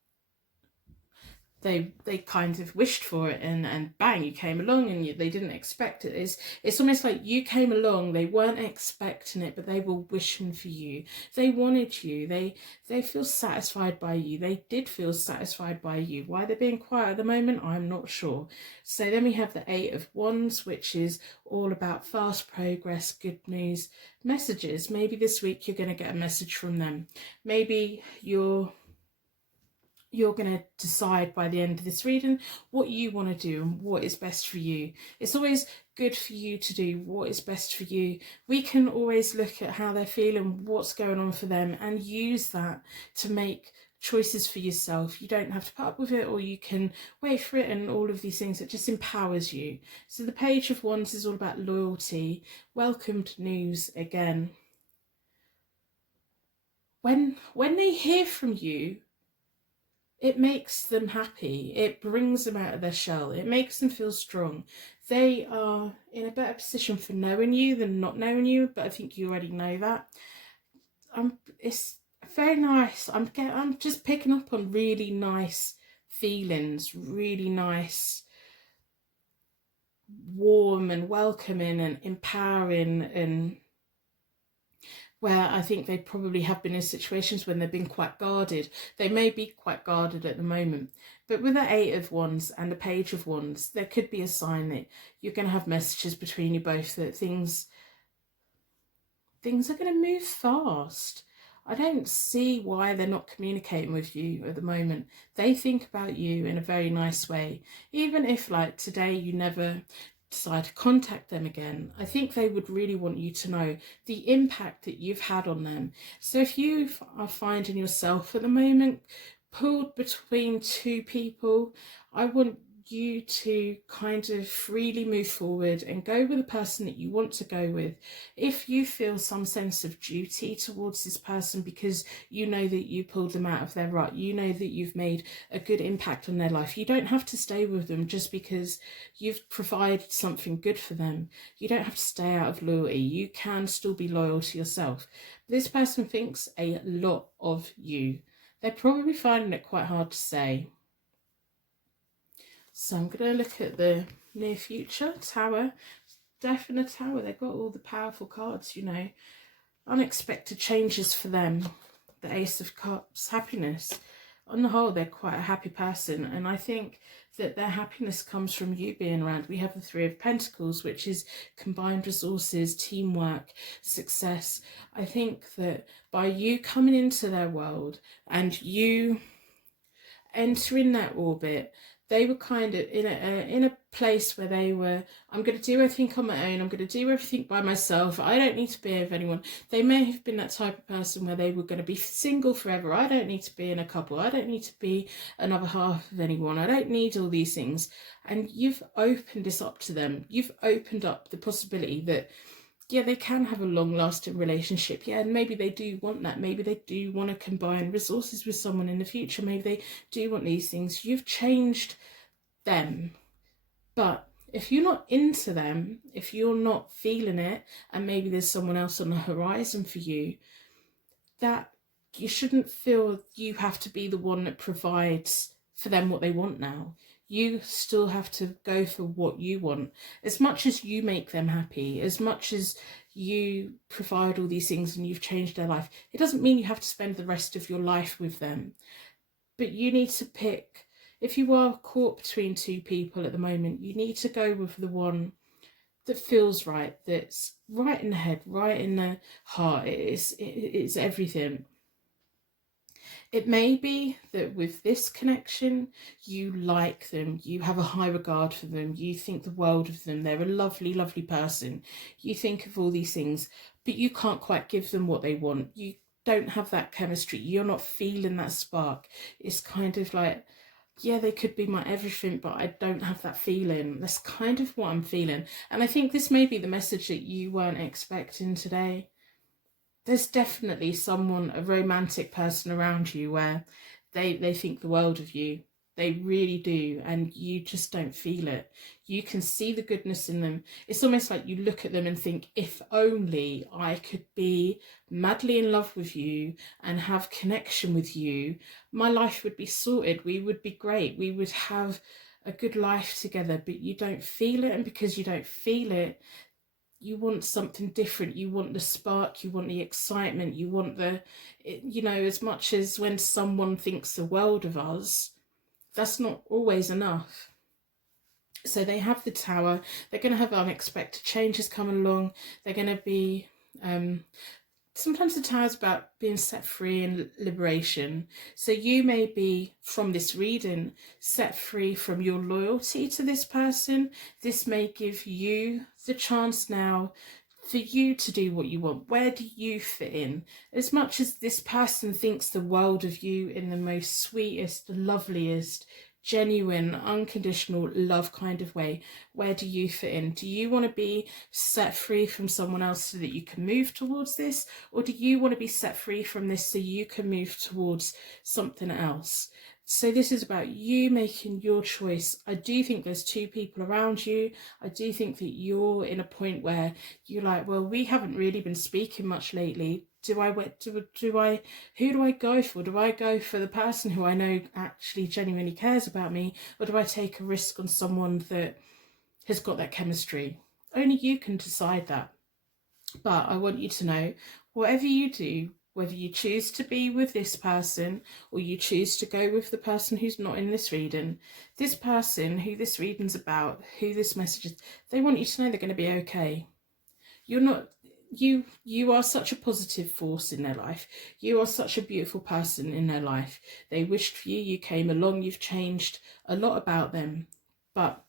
They kind of wished for it, and bang, you came along, and they didn't expect it. It's almost like you came along, they weren't expecting it, but they were wishing for you. They wanted you. They feel satisfied by you. They did feel satisfied by you. Why they're being quiet at the moment, I'm not sure. So then we have the 8 of Wands, which is all about fast progress, good news, messages. Maybe this week you're going to get a message from them. Maybe you're going to decide by the end of this reading what you want to do and what is best for you. It's always good for you to do what is best for you. We can always look at how they're feeling, what's going on for them, and use that to make choices for yourself. You don't have to put up with it, or you can wait for it, and all of these things. It just empowers you. So the Page of Wands is all about loyalty, welcomed news again. When they hear from you, it makes them happy. It brings them out of their shell. It makes them feel strong. They are in a better position for knowing you than not knowing you, but I think you already know that. It's very nice. I'm just picking up on really nice feelings, really nice, warm and welcoming and empowering, and where I think they probably have been in situations when they've been quite guarded. They may be quite guarded at the moment. But with the 8 of Wands and the Page of Wands, there could be a sign that you're going to have messages between you both, that things are going to move fast. I don't see why they're not communicating with you at the moment. They think about you in a very nice way. Even if, like, today you never decide to contact them again, I think they would really want you to know the impact that you've had on them. So if you are finding yourself at the moment pulled between two people, I want you to kind of freely move forward and go with the person that you want to go with. If you feel some sense of duty towards this person because you know that you pulled them out of their rut, you know that you've made a good impact on their life, you don't have to stay with them just because you've provided something good for them. You don't have to stay out of loyalty. You can still be loyal to yourself. This person thinks a lot of you. They're probably finding it quite hard to say. So I'm going to look at the near future. Tower, Death and a Tower. They've got all the powerful cards, you know. Unexpected changes for them. The Ace of Cups, happiness. On the whole, they're quite a happy person. And I think that their happiness comes from you being around. We have the Three of Pentacles, which is combined resources, teamwork, success. I think that by you coming into their world and you entering their orbit, they were kind of in a place where they were, I'm going to do everything on my own, I'm going to do everything by myself, I don't need to be with anyone. They may have been that type of person where they were going to be single forever. I don't need to be in a couple, I don't need to be another half of anyone, I don't need all these things. And you've opened this up to them. You've opened up the possibility that yeah, they can have a long-lasting relationship. Yeah, and maybe they do want that. Maybe they do want to combine resources with someone in the future. Maybe they do want these things. You've changed them. But if you're not into them, if you're not feeling it, and maybe there's someone else on the horizon for you, that you shouldn't feel you have to be the one that provides for them what they want now. You still have to go for what you want. As much as you make them happy, as much as you provide all these things and you've changed their life, it doesn't mean you have to spend the rest of your life with them. But you need to pick, if you are caught between two people at the moment, you need to go with the one that feels right, that's right in the head, right in the heart. It's everything. It may be that with this connection, you like them, you have a high regard for them, you think the world of them, they're a lovely, lovely person. You think of all these things, but you can't quite give them what they want. You don't have that chemistry. You're not feeling that spark. It's kind of like, yeah, they could be my everything, but I don't have that feeling. That's kind of what I'm feeling. And I think this may be the message that you weren't expecting today. There's definitely someone, a romantic person around you where they think the world of you. They really do, and you just don't feel it. You can see the goodness in them. It's almost like you look at them and think, if only I could be madly in love with you and have connection with you, my life would be sorted. We would be great. We would have a good life together, but you don't feel it. And because you don't feel it, you want something different. You want the spark, you want the excitement, you want you know, as much as when someone thinks the world of us, that's not always enough. So they have the Tower. They're going to have unexpected changes coming along. They're going to be sometimes the Tower's about being set free and liberation. So you may be, from this reading, set free from your loyalty to this person. This may give you the chance now for you to do what you want. Where do you fit in? As much as this person thinks the world of you in the most sweetest, loveliest, genuine, unconditional love kind of way, where do you fit in? Do you want to be set free from someone else so that you can move towards this? Or do you want to be set free from this so you can move towards something else? So this is about you making your choice. I do think there's two people around you. I do think that you're in a point where you're like, well, we haven't really been speaking much lately. Who do I go for? Do I go for the person who I know actually genuinely cares about me? Or do I take a risk on someone that has got that chemistry? Only you can decide that. But I want you to know, whatever you do, whether you choose to be with this person or you choose to go with the person who's not in this reading, this person who this reading's about, who this message is, they want you to know they're going to be okay. You're not... You are such a positive force in their life. You are such a beautiful person in their life. They wished for you, you came along, you've changed a lot about them. But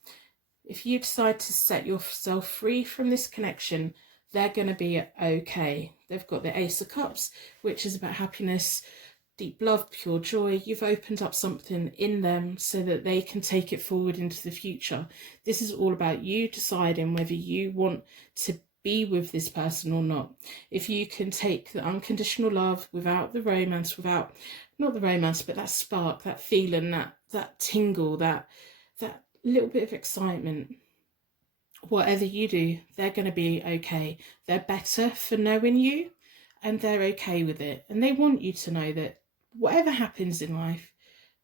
If you decide to set yourself free from this connection, they're going to be okay. They've got the Ace of Cups, which is about happiness, deep love, pure joy. You've opened up something in them so that they can take it forward into the future. This is all about you deciding whether you want to be with this person or not. If you can take the unconditional love without the romance, without, not the romance, but that spark, that feeling, that tingle, that little bit of excitement, whatever you do, they're going to be okay. They're better for knowing you, and they're okay with it. And they want you to know that whatever happens in life,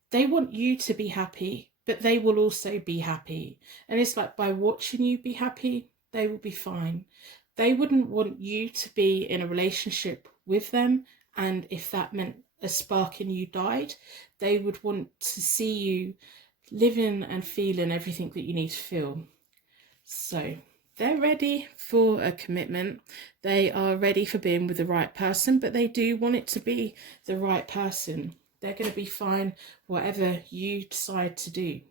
they want you to be happy, but they will also be happy. And it's like, by watching you be happy, they will be fine. They wouldn't want you to be in a relationship with them, and if that meant a spark in you died, they would want to see you living and feeling everything that you need to feel. So they're ready for a commitment. They are ready for being with the right person, but they do want it to be the right person. They're going to be fine whatever you decide to do.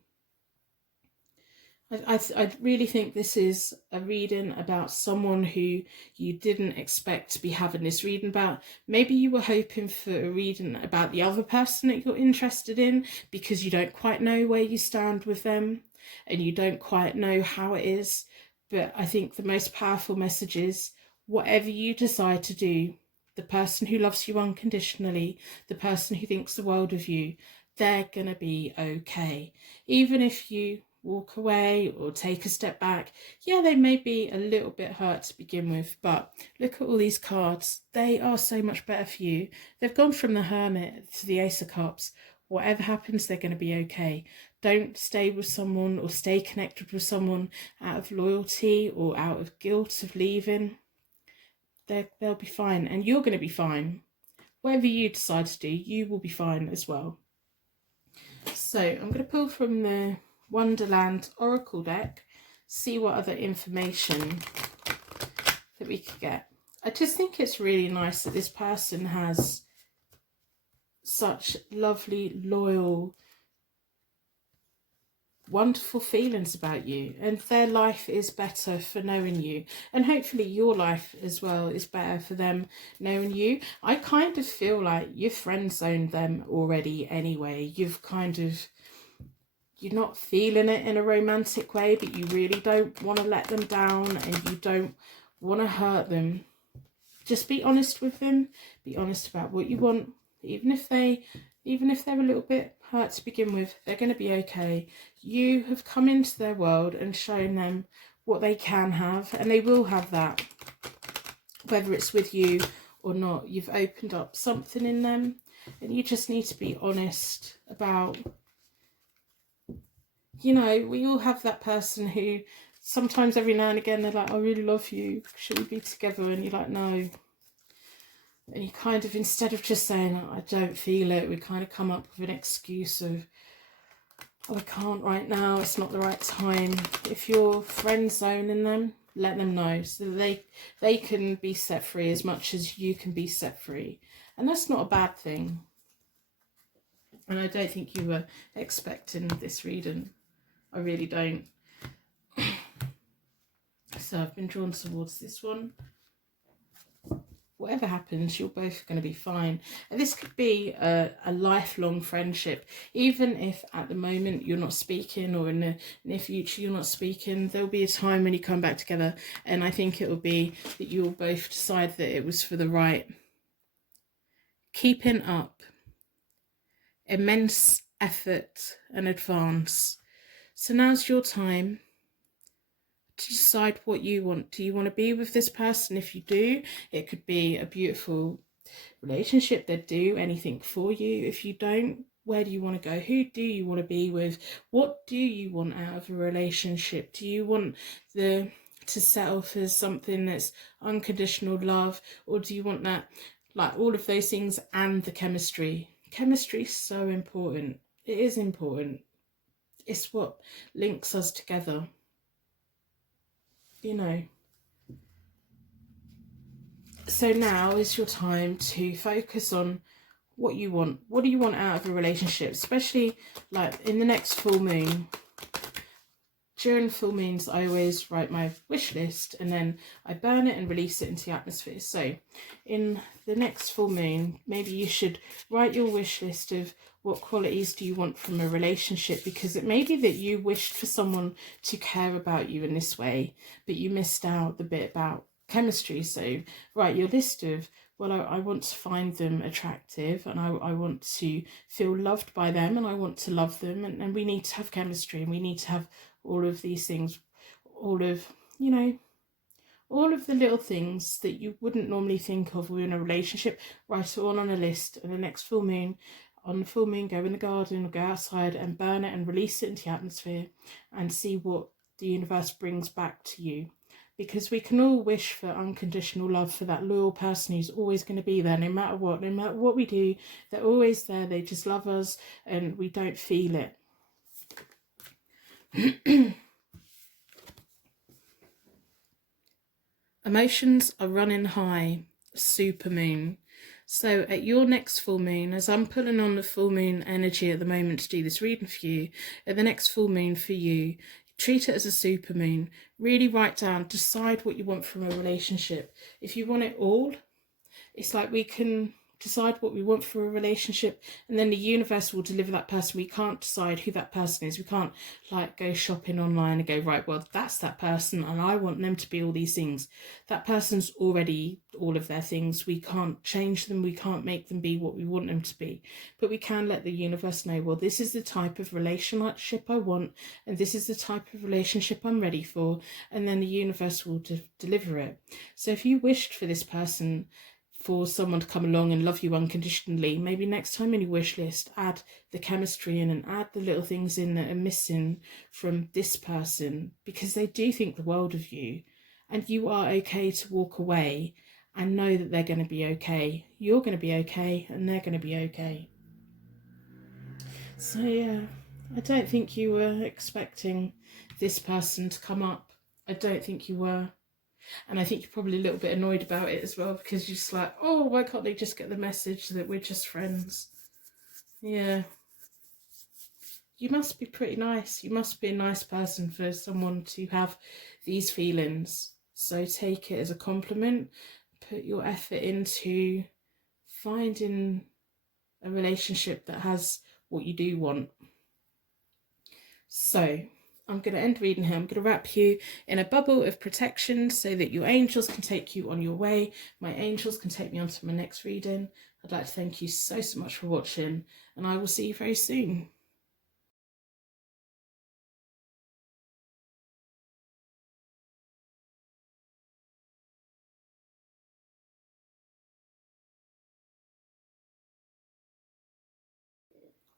I really think this is a reading about someone who you didn't expect to be having this reading about. Maybe you were hoping for a reading about the other person that you're interested in, because you don't quite know where you stand with them and you don't quite know how it is. But I think the most powerful message is, whatever you decide to do, the person who loves you unconditionally, the person who thinks the world of you, they're going to be okay. Even if you walk away or take a step back, yeah, they may be a little bit hurt to begin with, but look at all these cards. They are so much better for you. They've gone from the Hermit to the Ace of Cups. Whatever happens, they're going to be okay. Don't stay with someone or stay connected with someone out of loyalty or out of guilt of leaving. They'll be fine, and you're going to be fine. Whatever you decide to do, you will be fine as well. So I'm going to pull from the Wonderland Oracle deck, see what other information that we could get. I just think it's really nice that this person has such lovely, loyal, wonderful feelings about you, and their life is better for knowing you, and hopefully your life as well is better for them knowing you. I kind of feel like you've friend zoned them already anyway. You're not feeling it in a romantic way, but you really don't want to let them down and you don't want to hurt them. Just be honest with them. Be honest about what you want. Even if they're a little bit hurt to begin with, they're going to be okay. You have come into their world and shown them what they can have, and they will have that, whether it's with you or not. You've opened up something in them, and you just need to be honest about, you know, we all have that person who sometimes every now and again they're like, I really love you, should we be together? And you're like, no. And you kind of, instead of just saying, I don't feel it, we kind of come up with an excuse of, oh, I can't right now, it's not the right time. If you're friend zoning them, let them know so that they can be set free as much as you can be set free. And that's not a bad thing. And I don't think you were expecting this reading. I really don't. So I've been drawn towards this one. Whatever happens, you're both going to be fine. And this could be a lifelong friendship. Even if at the moment you're not speaking, or in the near future you're not speaking, there'll be a time when you come back together. And I think it will be that you'll both decide that it was for the right. Keeping up immense effort and advance. So now's your time to decide what you want. Do you want to be with this person? If you do, it could be a beautiful relationship. They'd do anything for you. If you don't, where do you want to go? Who do you want to be with? What do you want out of a relationship? Do you want to settle for something that's unconditional love, or do you want that, like all of those things and the chemistry? Chemistry is so important. It is important. It's what links us together. You know. So now is your time to focus on what you want. What do you want out of a relationship? Especially like in the next full moon. during full moons, I always write my wish list and then I burn it and release it into the atmosphere. So in the next full moon, maybe you should write your wish list of what qualities do you want from a relationship, because it may be that you wished for someone to care about you in this way, but you missed out the bit about chemistry. So write your list of, well, I want to find them attractive, and I want to feel loved by them, and I want to love them, and we need to have chemistry, and we need to have all of these things, all of, you know, all of the little things that you wouldn't normally think of in a relationship. Write it all on a list, and the next full moon, on the full moon, go in the garden or go outside and burn it and release it into the atmosphere and see what the universe brings back to you. Because we can all wish for unconditional love, for that loyal person who's always going to be there no matter what we do. They're always there, they just love us and we don't feel it. Emotions are running high, supermoon. So at your next full moon, as I'm pulling on the full moon energy at the moment to do this reading for you, at the next full moon for you, treat it as a supermoon. Really write down, decide what you want from a relationship. If you want it all, it's like we can decide what we want for a relationship and then the universe will deliver that person. We can't decide who that person is. We can't like go shopping online and go, right, well, that's that person and I want them to be all these things. That person's already all of their things. We can't change them. We can't make them be what we want them to be. But we can let the universe know, well, this is the type of relationship I want and this is the type of relationship I'm ready for. And then the universe will deliver it. So if you wished for this person, for someone to come along and love you unconditionally, maybe next time in your wish list, add the chemistry in and add the little things in that are missing from this person, because they do think the world of you and you are okay to walk away and know that they're going to be okay. You're going to be okay and they're going to be okay. So yeah, I don't think you were expecting this person to come up. I don't think you were. And I think you're probably a little bit annoyed about it as well, because you're just like, oh, why can't they just get the message that we're just friends? Yeah. You must be pretty nice. You must be a nice person for someone to have these feelings. So take it as a compliment. Put your effort into finding a relationship that has what you do want. So I'm going to end reading here. I'm going to wrap you in a bubble of protection so that your angels can take you on your way. My angels can take me on to my next reading. I'd like to thank you so much for watching, and I will see you very soon.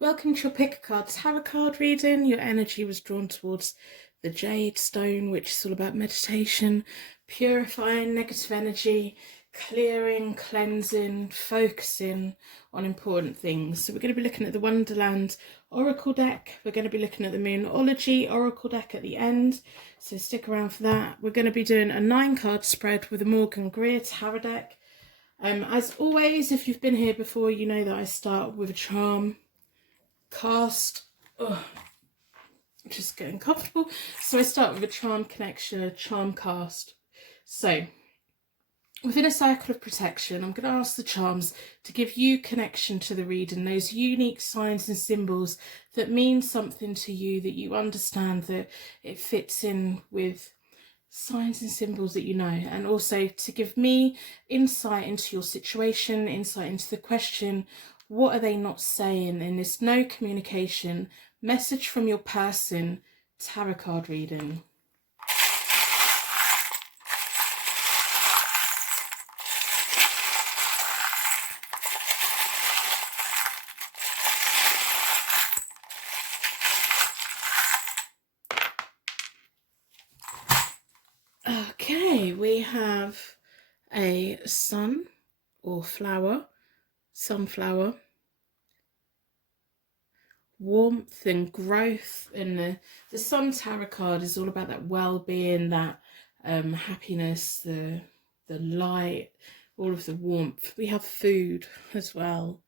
Welcome to your Pick a Card Tarot card reading. Your energy was drawn towards the Jade Stone, which is all about meditation, purifying negative energy, clearing, cleansing, focusing on important things. So we're going to be looking at the Wonderland Oracle deck. We're going to be looking at the Moonology Oracle deck at the end. So stick around for that. We're going to be doing a 9-card spread with the Morgan Greer Tarot deck. As always, if you've been here before, you know that I start with a charm cast. Just getting comfortable. So I start with a charm connection, a charm cast. So within a cycle of protection, I'm going to ask the charms to give you connection to the reading, those unique signs and symbols that mean something to you, that you understand, that it fits in with signs and symbols that you know, and also to give me insight into your situation, insight into the question, what are they not saying in this no communication message from your person tarot card reading. Okay, we have a sun or flower, sunflower, warmth and growth, and the sun tarot card is all about that well-being, that happiness, the light, all of the warmth. We have food as well.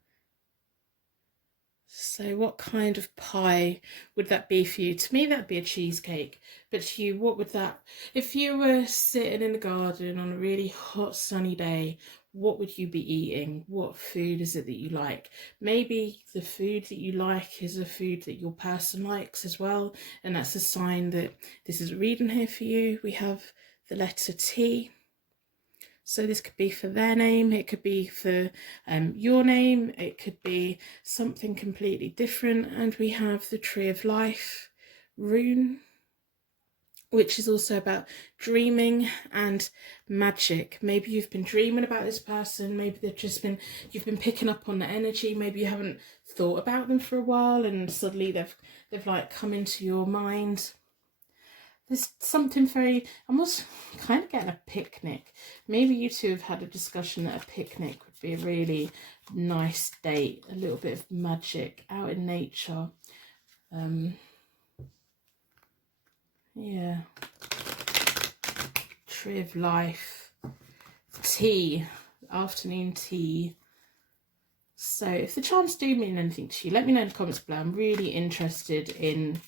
So what kind of pie would that be for you? To me, that'd be a cheesecake. But to you, what would that... If you were sitting in the garden on a really hot, sunny day, what would you be eating? What food is it that you like? Maybe the food that you like is a food that your person likes as well. And that's a sign that this is a reading here for you. We have the letter T. So this could be for their name, it could be for your name, it could be something completely different. And we have the Tree of Life rune, which is also about dreaming and magic. Maybe you've been dreaming about this person, maybe you've been picking up on the energy, maybe you haven't thought about them for a while and suddenly they've like come into your mind. There's something very... I'm also kind of getting a picnic. Maybe you two have had a discussion that a picnic would be a really nice date. A little bit of magic out in nature. Yeah. Tree of Life. Tea. Afternoon tea. So if the charms do mean anything to you, let me know in the comments below. I'm really interested in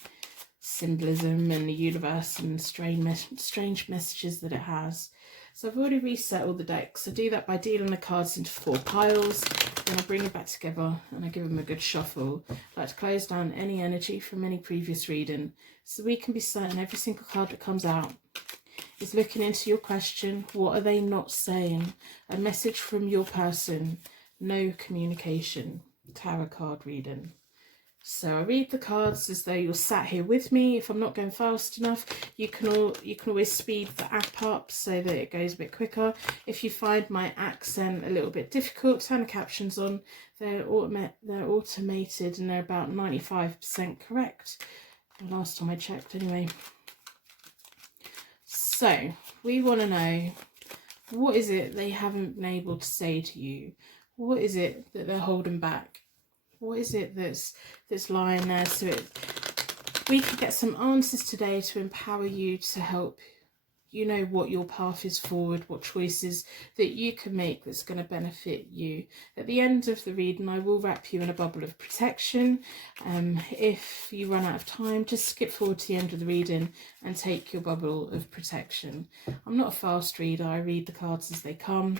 symbolism and the universe and strange messages that it has. So I've already reset all the decks. I do that by dealing the cards into 4 piles, then I bring them back together and I give them a good shuffle. I like to close down any energy from any previous reading so we can be certain every single card that comes out is looking into your question. What are they not saying? A message from your person. No communication. Tarot card reading. So I read the cards as though you're sat here with me. If I'm not going fast enough, you can always speed the app up so that it goes a bit quicker. If you find my accent a little bit difficult, turn the captions on. They're automated and they're about 95% correct. The last time I checked anyway. So we want to know, what is it they haven't been able to say to you? What is it that they're holding back? What is it that's lying there? So we can get some answers today to empower you, to help you know what your path is forward, what choices that you can make that's going to benefit you. At the end of the reading, I will wrap you in a bubble of protection. If you run out of time, just skip forward to the end of the reading and take your bubble of protection. I'm not a fast reader. I read the cards as they come.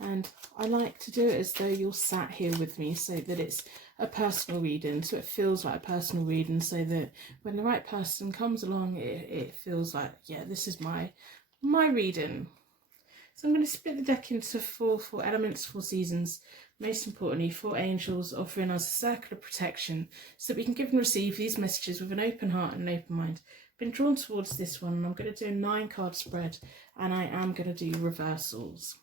And I like to do it as though you're sat here with me, so that it's a personal reading, so it feels like a personal reading, so that when the right person comes along, it feels like, yeah, this is my reading. So I'm going to split the deck into four elements, 4 seasons, most importantly 4 angels, offering us a circle of protection so that we can give and receive these messages with an open heart and an open mind. Been drawn towards this one, and I'm going to do a 9 card spread, and I am going to do reversals.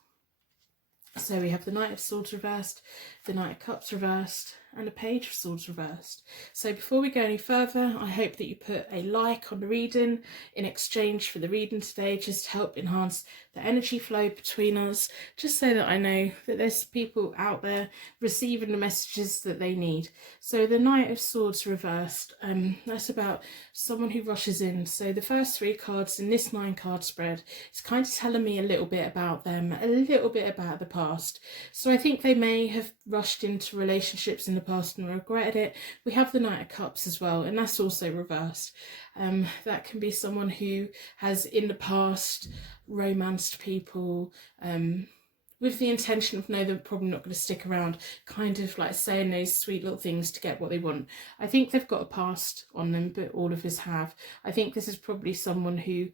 So we have the Knight of Swords reversed, the Knight of Cups reversed, and a Page of Swords reversed. So before we go any further, I hope that you put a like on the reading in exchange for the reading today, just to help enhance the energy flow between us, just so that I know that there's people out there receiving the messages that they need. So the Knight of Swords reversed, that's about someone who rushes in. So the first 3 cards in this 9 card spread is kind of telling me a little bit about them, a little bit about the past. So I think they may have rushed into relationships in the past and regretted it. We have the Knight of Cups as well, and that's also reversed. That can be someone who has in the past romanced people with the intention of, no, they're probably not going to stick around, kind of like saying those sweet little things to get what they want. I think they've got a past on them, but all of us have. I think this is probably someone who,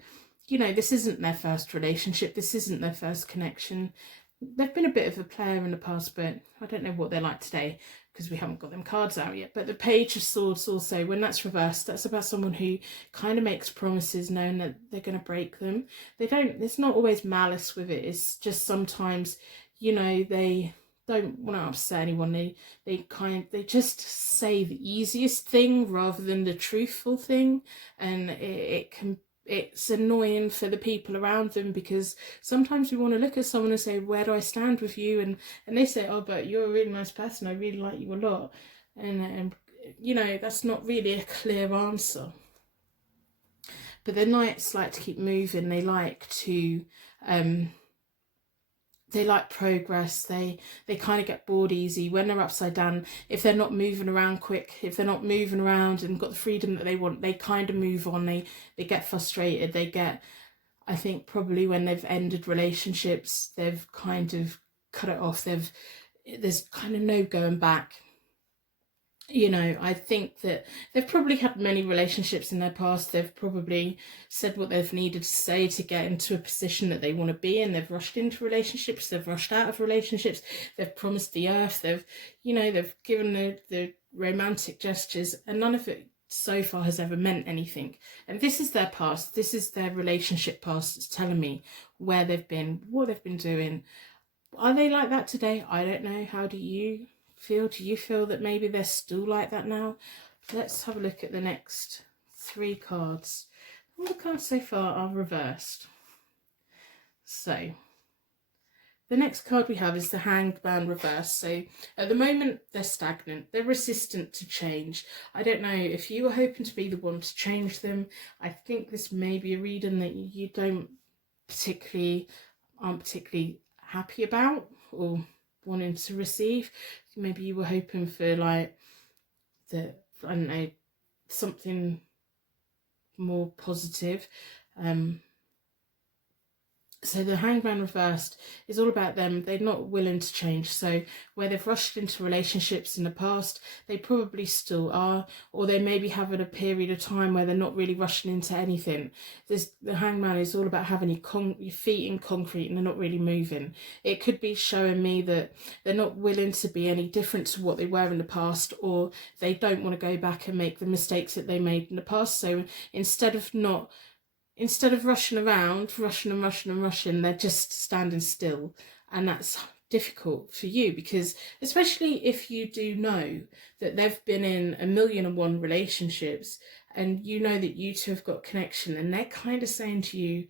you know, this isn't their first relationship, this isn't their first connection. They've been a bit of a player in the past, but I don't know what they're like today because we haven't got them cards out yet. But the Page of Swords also, when that's reversed, that's about someone who kind of makes promises knowing that they're going to break them. There's not always malice with it. It's just sometimes, you know, they don't want to upset anyone. They just say the easiest thing rather than the truthful thing, and it's annoying for the people around them, because sometimes we want to look at someone and say, where do I stand with you? And they say, oh, but you're a really nice person, I really like you a lot. And you know, that's not really a clear answer. But the Knights like to keep moving. They like to they like progress. They kind of get bored easy when they're upside down. If they're not moving around quick, if they're not moving around and got the freedom that they want, they kind of move on. They get frustrated. They get, I think probably when they've ended relationships, they've kind of cut it off. There's kind of no going back. You know, I think that they've probably had many relationships in their past. They've probably said what they've needed to say to get into a position that they want to be in. They've rushed into relationships. They've rushed out of relationships. They've promised the earth. They've given the romantic gestures, and none of it so far has ever meant anything. And this is their past. This is their relationship past. It's telling me where they've been, what they've been doing. Are they like that today? I don't know. How do you feel? Do you feel that maybe they're still like that now? Let's have a look at the next 3 cards. All the cards so far are reversed. So the next card we have is the Hanged Man reverse. So at the moment they're stagnant, they're resistant to change. I don't know if you were hoping to be the one to change them. I think this may be a reading that you aren't particularly happy about or wanting to receive. Maybe you were hoping for like I don't know, something more positive. So the Hanged Man reversed is all about them. They're not willing to change. So where they've rushed into relationships in the past, they probably still are, or they maybe have a period of time where they're not really rushing into anything. The Hanged Man is all about having your feet in concrete and they're not really moving. It could be showing me that they're not willing to be any different to what they were in the past, or they don't want to go back and make the mistakes that they made in the past. So instead of rushing around, rushing, they're just standing still. And that's difficult for you, because especially if you do know that they've been in 1,000,001 relationships and you know that you two have got connection, and they're kind of saying to you,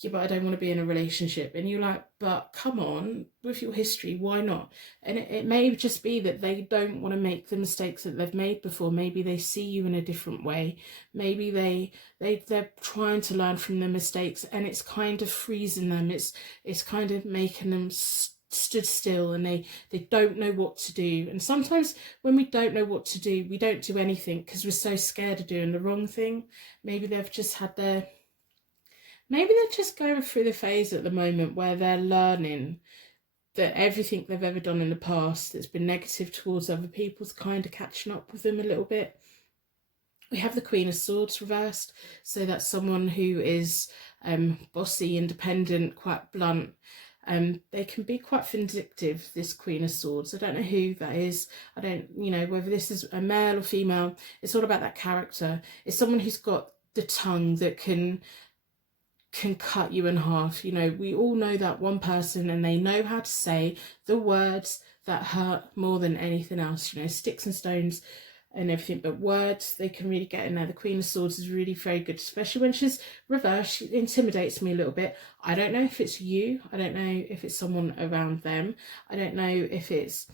yeah, but I don't want to be in a relationship. And you're like, but come on, with your history, why not? And it may just be that they don't want to make the mistakes that they've made before. Maybe they see you in a different way. Maybe they're trying to learn from their mistakes, and it's kind of freezing them. It's kind of making them stood still, and they don't know what to do. And sometimes when we don't know what to do, we don't do anything because we're so scared of doing the wrong thing. Maybe they've just had maybe they're just going through the phase at the moment where they're learning that everything they've ever done in the past that's been negative towards other people's kind of catching up with them a little bit. We have the Queen of Swords reversed. So that's someone who is bossy, independent, quite blunt. They can be quite vindictive, this Queen of Swords. I don't know who that is. I don't, whether this is a male or female. It's all about that character. It's someone who's got the tongue that can cut you in half. We all know that one person, and they know how to say the words that hurt more than anything else. Sticks and stones and everything, but words, they can really get in there. The Queen of Swords is really very good, especially when she's reversed. She intimidates me a little bit. I don't know if it's you. I don't know if it's someone around them. I don't know if it's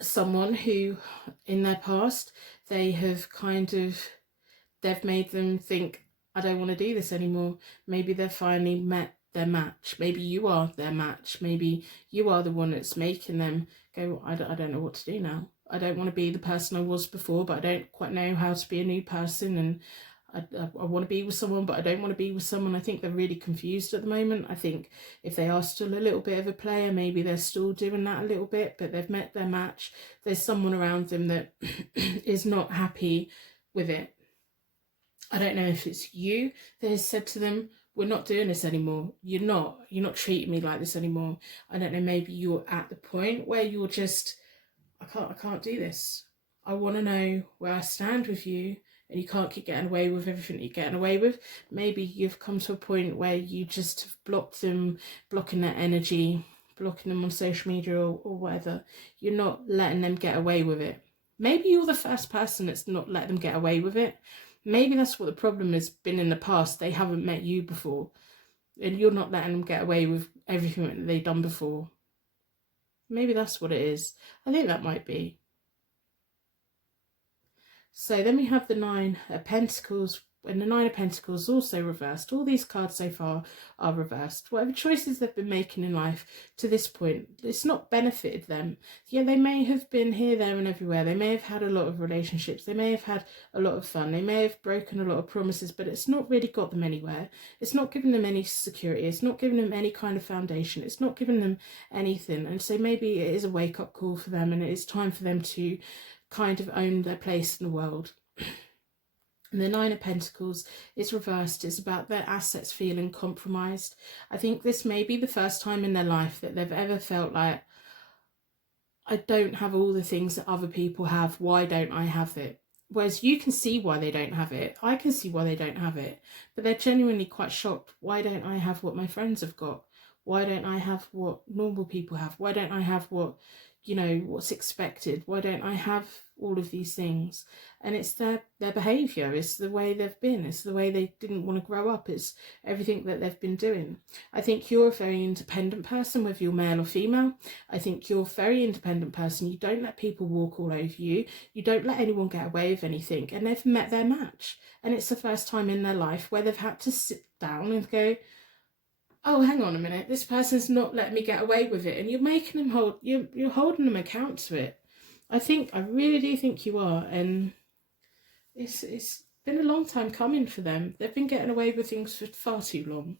someone who in their past they've made them think, I don't want to do this anymore. Maybe they've finally met their match. Maybe you are their match. Maybe you are the one that's making them go, I don't know what to do now. I don't want to be the person I was before, but I don't quite know how to be a new person. And I want to be with someone, but I don't want to be with someone. I think they're really confused at the moment. I think if they are still a little bit of a player, maybe they're still doing that a little bit, but they've met their match. There's someone around them that is not happy with it. I don't know if it's you that has said to them, we're not doing this anymore. You're not treating me like this anymore. I don't know, maybe you're at the point where you're just, I can't do this. I want to know where I stand with you, and you can't keep getting away with everything you're getting away with. Maybe you've come to a point where you just have blocked them, blocking their energy, blocking them on social media or whatever. You're not letting them get away with it. Maybe you're the first person that's not let them get away with it. Maybe that's what the problem has been in the past. They haven't met you before, and you're not letting them get away with everything that they've done before. Maybe that's what it is. I think that might be. So then we have the 9 of Pentacles And the Nine of Pentacles also reversed. All these cards so far are reversed. Whatever choices they've been making in life to this point, it's not benefited them. Yeah, they may have been here, there and everywhere. They may have had a lot of relationships. They may have had a lot of fun. They may have broken a lot of promises, but it's not really got them anywhere. It's not given them any security. It's not given them any kind of foundation. It's not given them anything. And so maybe it is a wake-up call for them, and it is time for them to kind of own their place in the world. And the Nine of Pentacles is reversed. It's about their assets feeling compromised. I think this may be the first time in their life that they've ever felt like, I don't have all the things that other people have. Why don't I have it? Whereas you can see why they don't have it. I can see why they don't have it. But they're genuinely quite shocked. Why don't I have what my friends have got? Why don't I have what normal people have? Why don't I have what, you know, what's expected? Why don't I have all of these things? And it's their behaviour, it's the way they've been, it's the way they didn't want to grow up, it's everything that they've been doing. I think you're a very independent person, whether you're male or female. I think you're a very independent person. You don't let people walk all over you. You don't let anyone get away with anything. And they've met their match. And it's the first time in their life where they've had to sit down and go, oh, hang on a minute, this person's not letting me get away with it. And you're making them you're holding them account to it. I really do think you are. And it's been a long time coming for them. They've been getting away with things for far too long.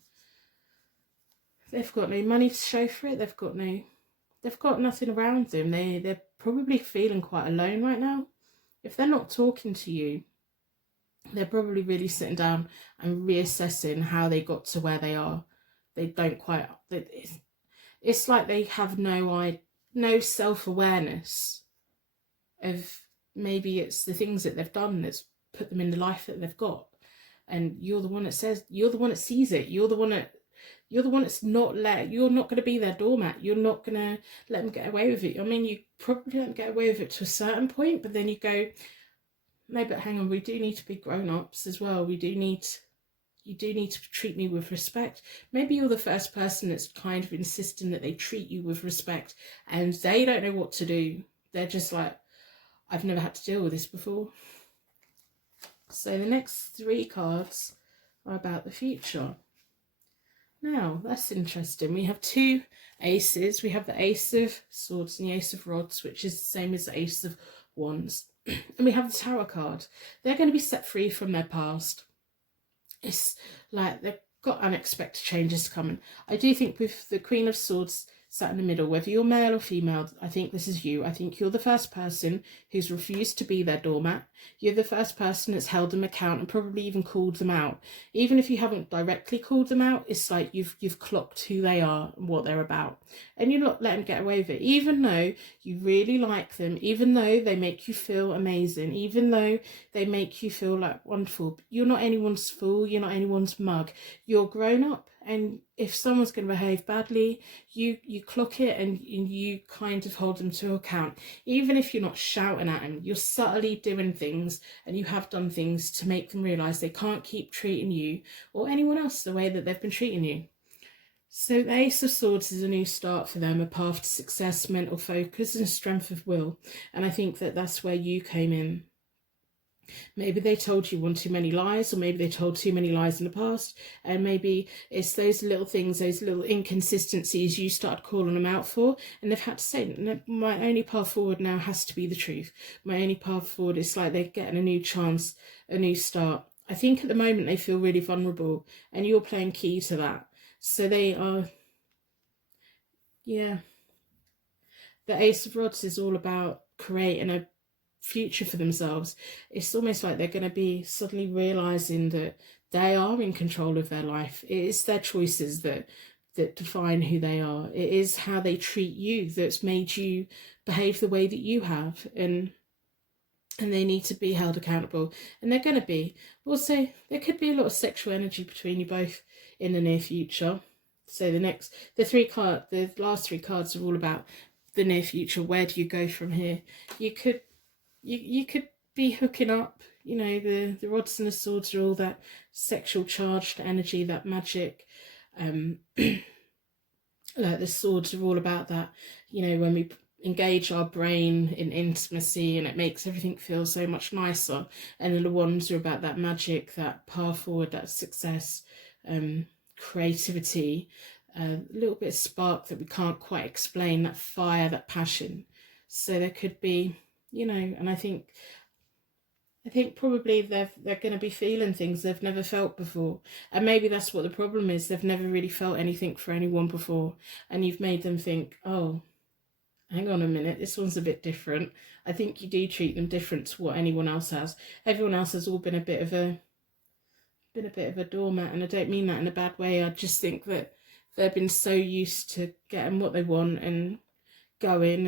They've got no money to show for it. They've got nothing around them. They're probably feeling quite alone right now. If they're not talking to you, they're probably really sitting down and reassessing how they got to where they are. They don't quite, it's like they have no self-awareness of, maybe it's the things that they've done that's put them in the life that they've got. And you're the one that sees it. You're the one that's you're not going to be their doormat. You're not going to let them get away with it. I mean, you probably let them get away with it to a certain point, but then you go, no, but hang on, we do need to be grown-ups as well. You do need to treat me with respect. Maybe you're the first person that's kind of insisting that they treat you with respect, and they don't know what to do. They're just like, I've never had to deal with this before. So the next three cards are about the future. Now, that's interesting. We have two aces. We have the Ace of Swords and the Ace of Rods, which is the same as the Ace of Wands. And we have the Tarot card. They're going to be set free from their past. It's like they've got unexpected changes coming. I do think with the Queen of Swords sat in the middle, whether you're male or female, I think this is you. I think you're the first person who's refused to be their doormat. You're the first person that's held them account and probably even called them out. Even if you haven't directly called them out, it's like you've clocked who they are and what they're about. And you're not letting them get away with it. Even though you really like them, even though they make you feel amazing, even though they make you feel like wonderful, you're not anyone's fool, you're not anyone's mug. You're grown up. And if someone's going to behave badly, you clock it and you kind of hold them to account. Even if you're not shouting at them, you're subtly doing things, and you have done things to make them realise they can't keep treating you or anyone else the way that they've been treating you. So the Ace of Swords is a new start for them, a path to success, mental focus and strength of will. And I think that that's where you came in. Maybe they told you one too many lies, or maybe they told too many lies in the past, and maybe it's those little things, those little inconsistencies you started calling them out for, and they've had to say, my only path forward now has to be the truth. My only path forward is like they're getting a new chance, a new start. I think at the moment they feel really vulnerable, and you're playing key to that. So they are, yeah. The Ace of Rods is all about creating a future for themselves. It's almost like they're going to be suddenly realizing that they are in control of their life. It is their choices that define who they are. It is how they treat you that's made you behave the way that you have, and they need to be held accountable, and they're going to be. Also, there could be a lot of sexual energy between you both in the near future. So the last three cards are all about the near future. Where do you go from here? You could be hooking up, you know, the Rods and the Swords are all that sexual charged energy, that magic. Like the Swords are all about that, you know, when we engage our brain in intimacy, and it makes everything feel so much nicer. And then the ones are about that magic, that path forward, that success, creativity, a little bit of spark that we can't quite explain, that fire, that passion. So there could be, and I think probably they're going to be feeling things they've never felt before. And maybe that's what the problem is. They've never really felt anything for anyone before. And you've made them think, oh, hang on a minute, this one's a bit different. I think you do treat them different to what anyone else has. Everyone else has all been a bit of a doormat, and I don't mean that in a bad way. I just think that they've been so used to getting what they want and going,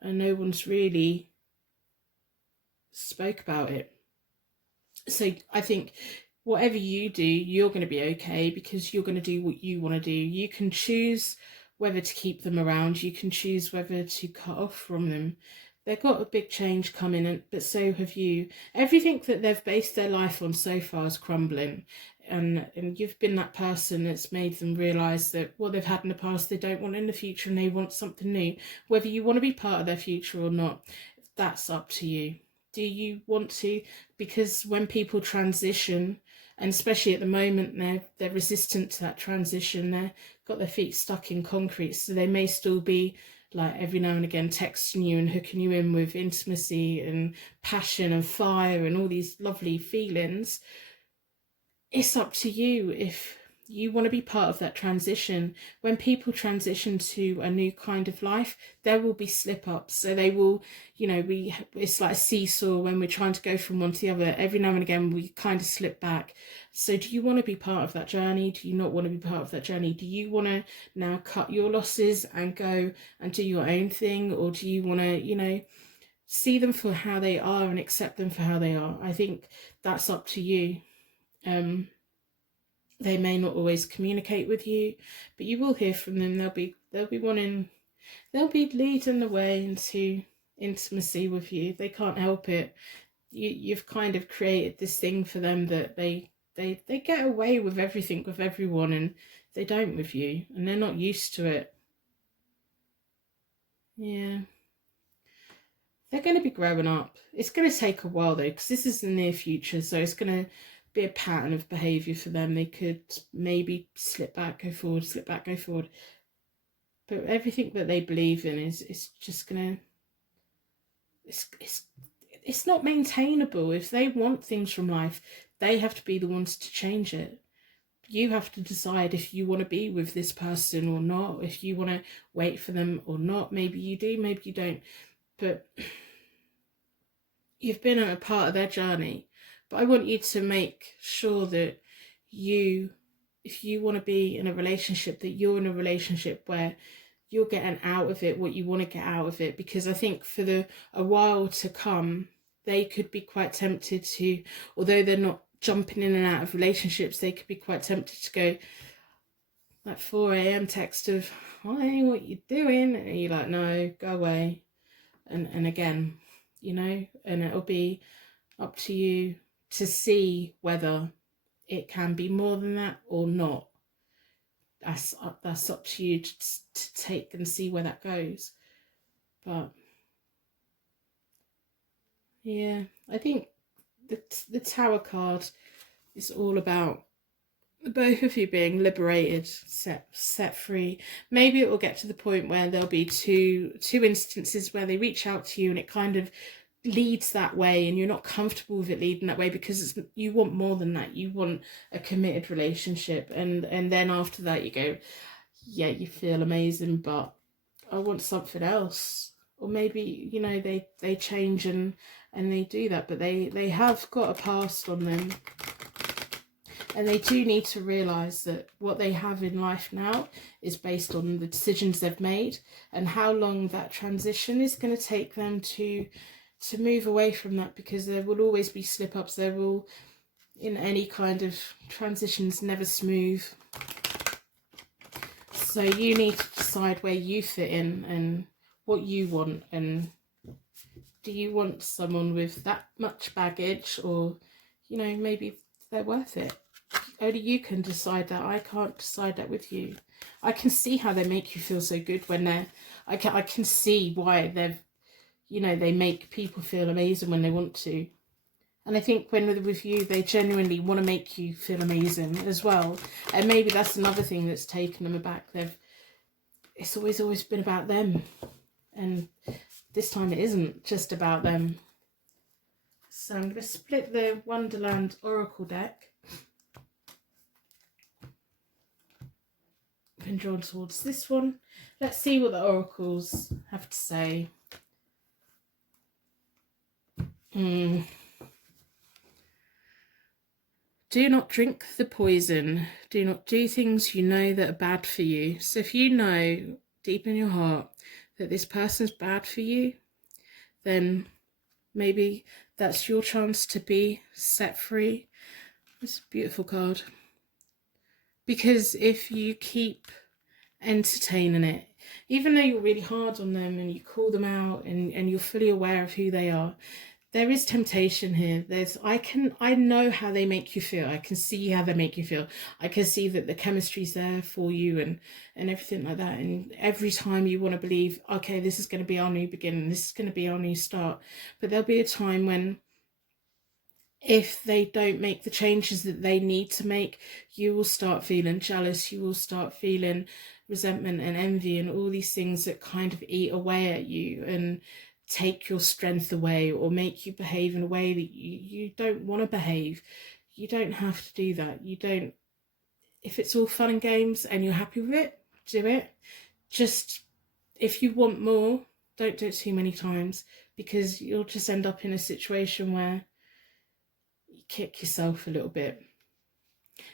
and no one's really spoke about it. So I think whatever you do, you're going to be okay, because you're going to do what you want to do. You can choose whether to keep them around. You can choose whether to cut off from them. They've got a big change coming, but so have you. Everything that they've based their life on so far is crumbling. And you've been that person that's made them realise that what they've had in the past they don't want in the future, and they want something new. Whether you want to be part of their future or not, that's up to you. Do you want to? Because when people transition, and especially at the moment they're resistant to that transition, they've got their feet stuck in concrete, so they may still be like every now and again texting you and hooking you in with intimacy and passion and fire and all these lovely feelings. It's up to you if you want to be part of that transition. When people transition to a new kind of life, there will be slip-ups. So they will, it's like a seesaw. When we're trying to go from one to the other, every now and again we kind of slip back. So do you want to be part of that journey? Do you not want to be part of that journey? Do you want to now cut your losses and go and do your own thing? Or do you want to, see them for how they are and accept them for how they are? I think that's up to you. They may not always communicate with you, but you will hear from them. They'll be leading the way into intimacy with you. They can't help it. You've kind of created this thing for them that they get away with everything with everyone, and they don't with you, and they're not used to it. Yeah. They're going to be growing up. It's going to take a while though, because this is the near future, so it's going to be a pattern of behaviour for them. They could maybe slip back, go forward, slip back, go forward. But everything that they believe in is just going to... It's not maintainable. If they want things from life, they have to be the ones to change it. You have to decide if you want to be with this person or not, if you want to wait for them or not. Maybe you do, maybe you don't. But you've been a part of their journey. But I want you to make sure that if you want to be in a relationship, that you're in a relationship where you're getting out of it what you want to get out of it. Because I think for a while to come, they could be quite tempted to, although they're not jumping in and out of relationships, they could be quite tempted to go like 4 a.m. text of, hi, what you doing? And you're like, no, go away. And again, and it'll be up to you to see whether it can be more than that or not. That's up to you to take and see where that goes. But yeah, I think the Tower card is all about both of you being liberated, set free. Maybe it will get to the point where there'll be two instances where they reach out to you and it kind of leads that way, and you're not comfortable with it leading that way, because you want more than that. You want a committed relationship, and then after that you go, yeah, you feel amazing, but I want something else. Or maybe they change and they do that, but they have got a past on them, and they do need to realise that what they have in life now is based on the decisions they've made, and how long that transition is going to take them to move away from that, because there will always be slip-ups. There will, in any kind of transitions, never smooth. So you need to decide where you fit in and what you want, and do you want someone with that much baggage, or maybe they're worth it. Only you can decide that. I can't decide that with you. I can see how they make you feel so good when they're, I can see why they've, you know, they make people feel amazing when they want to. And I think when with you, they genuinely want to make you feel amazing as well. And maybe that's another thing that's taken them aback. It's always been about them. And this time it isn't just about them. So I'm going to split the Wonderland Oracle deck. Been drawn towards this one. Let's see what the oracles have to say. Do not drink the poison. Do not do things you know that are bad for you. So if you know deep in your heart that this person's bad for you, then maybe that's your chance to be set free. It's a beautiful card. Because if you keep entertaining it, even though you're really hard on them and you call them out and you're fully aware of who they are, there is temptation here. I know how they make you feel. I can see how they make you feel. I can see that the chemistry's there for you and everything like that. And every time you want to believe, okay, this is going to be our new beginning. This is going to be our new start. But there'll be a time when, if they don't make the changes that they need to make, you will start feeling jealous. You will start feeling resentment and envy and all these things that kind of eat away at you and take your strength away or make you behave in a way that you don't want to behave. You don't have to do that. You don't. If it's all fun and games and you're happy with it, do it. Just, if you want more, don't do it too many times, because you'll just end up in a situation where kick yourself a little bit.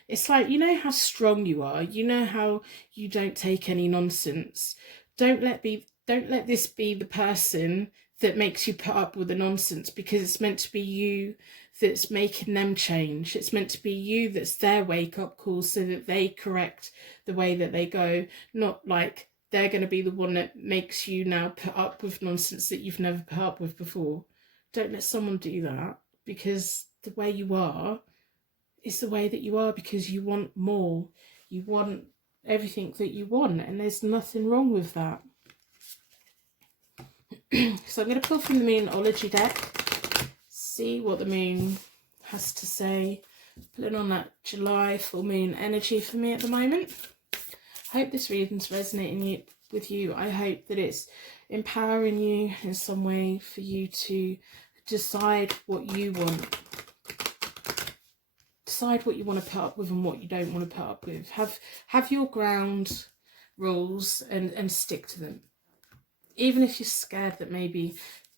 It's like, you know how strong you are, you know how you don't take any nonsense. Don't let this be the person that makes you put up with the nonsense, because it's meant to be you that's making them change. It's meant to be you that's their wake-up call so that they correct the way that they go, not like they're going to be the one that makes you now put up with nonsense that you've never put up with before. Don't let someone do that, because the way you are is the way that you are because you want more. You want everything that you want, and there's nothing wrong with that. So I'm going to pull from the Moonology deck, see what the moon has to say. Pulling on that July full moon energy for me at the moment. I hope this reading's resonating with you. I hope that it's empowering you in some way for you to decide what you want. Decide what you want to put up with and what you don't want to put up with. Have your ground rules and stick to them. Even if you're scared that maybe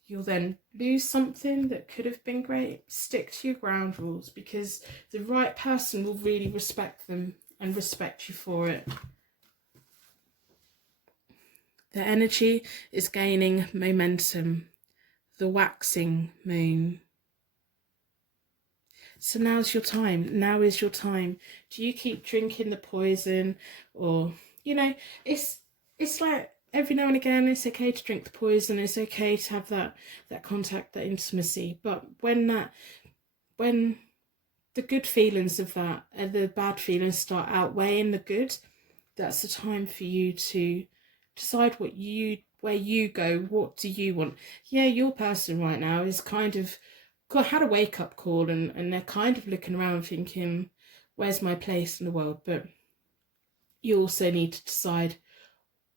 you'll then lose something that could have been great, stick to your ground rules, because the right person will really respect them and respect you for it. The energy is gaining momentum. The waxing moon. So now's your time. Now is your time. Do you keep drinking the poison, or, you know, it's like every now and again it's okay to drink the poison. It's okay to have that contact, that intimacy. But when the good feelings of that and the bad feelings start outweighing the good, that's the time for you to decide where you go. What do you want? Yeah, your person right now is kind of had a wake-up call and they're kind of looking around thinking, where's my place in the world? But you also need to decide,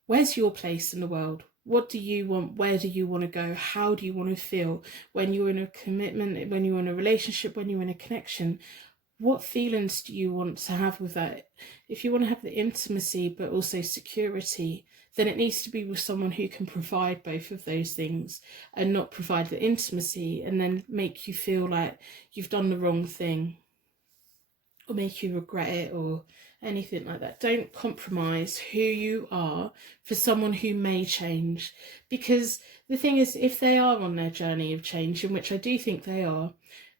where's your place in the world? What do you want? Where do you want to go? How do you want to feel when you're in a commitment, when you're in a relationship, when you're in a connection? What feelings do you want to have with that? If you want to have the intimacy but also security, then it needs to be with someone who can provide both of those things, and not provide the intimacy and then make you feel like you've done the wrong thing or make you regret it or anything like that. Don't compromise who you are for someone who may change, because the thing is, if they are on their journey of change, in which I do think they are,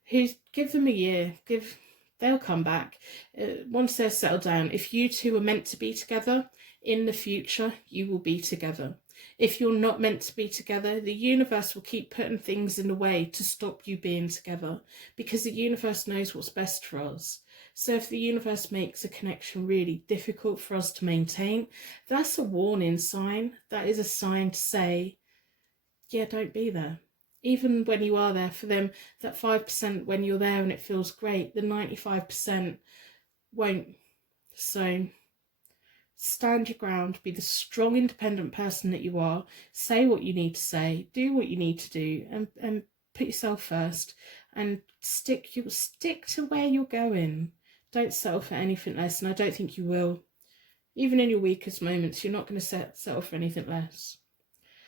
give them a year, they'll come back. Once they're settled down, if you two are meant to be together, in the future, you will be together. If you're not meant to be together, the universe will keep putting things in the way to stop you being together, because the universe knows what's best for us. So if the universe makes a connection really difficult for us to maintain, that's a warning sign. That is a sign to say, yeah, don't be there. Even when you are there for them, that 5% when you're there and it feels great, the 95% won't. So stand your ground, be the strong, independent person that you are, say what you need to say, do what you need to do, and put yourself first, and stick to where you're going. Don't settle for anything less, and I don't think you will. Even in your weakest moments, you're not going to settle for anything less.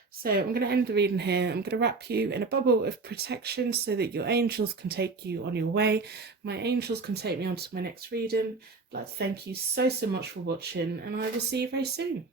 So I'm going to end the reading here. I'm going to wrap you in a bubble of protection so that your angels can take you on your way. My angels can take me on to my next reading. I'd like to thank you so much for watching, and I will see you very soon.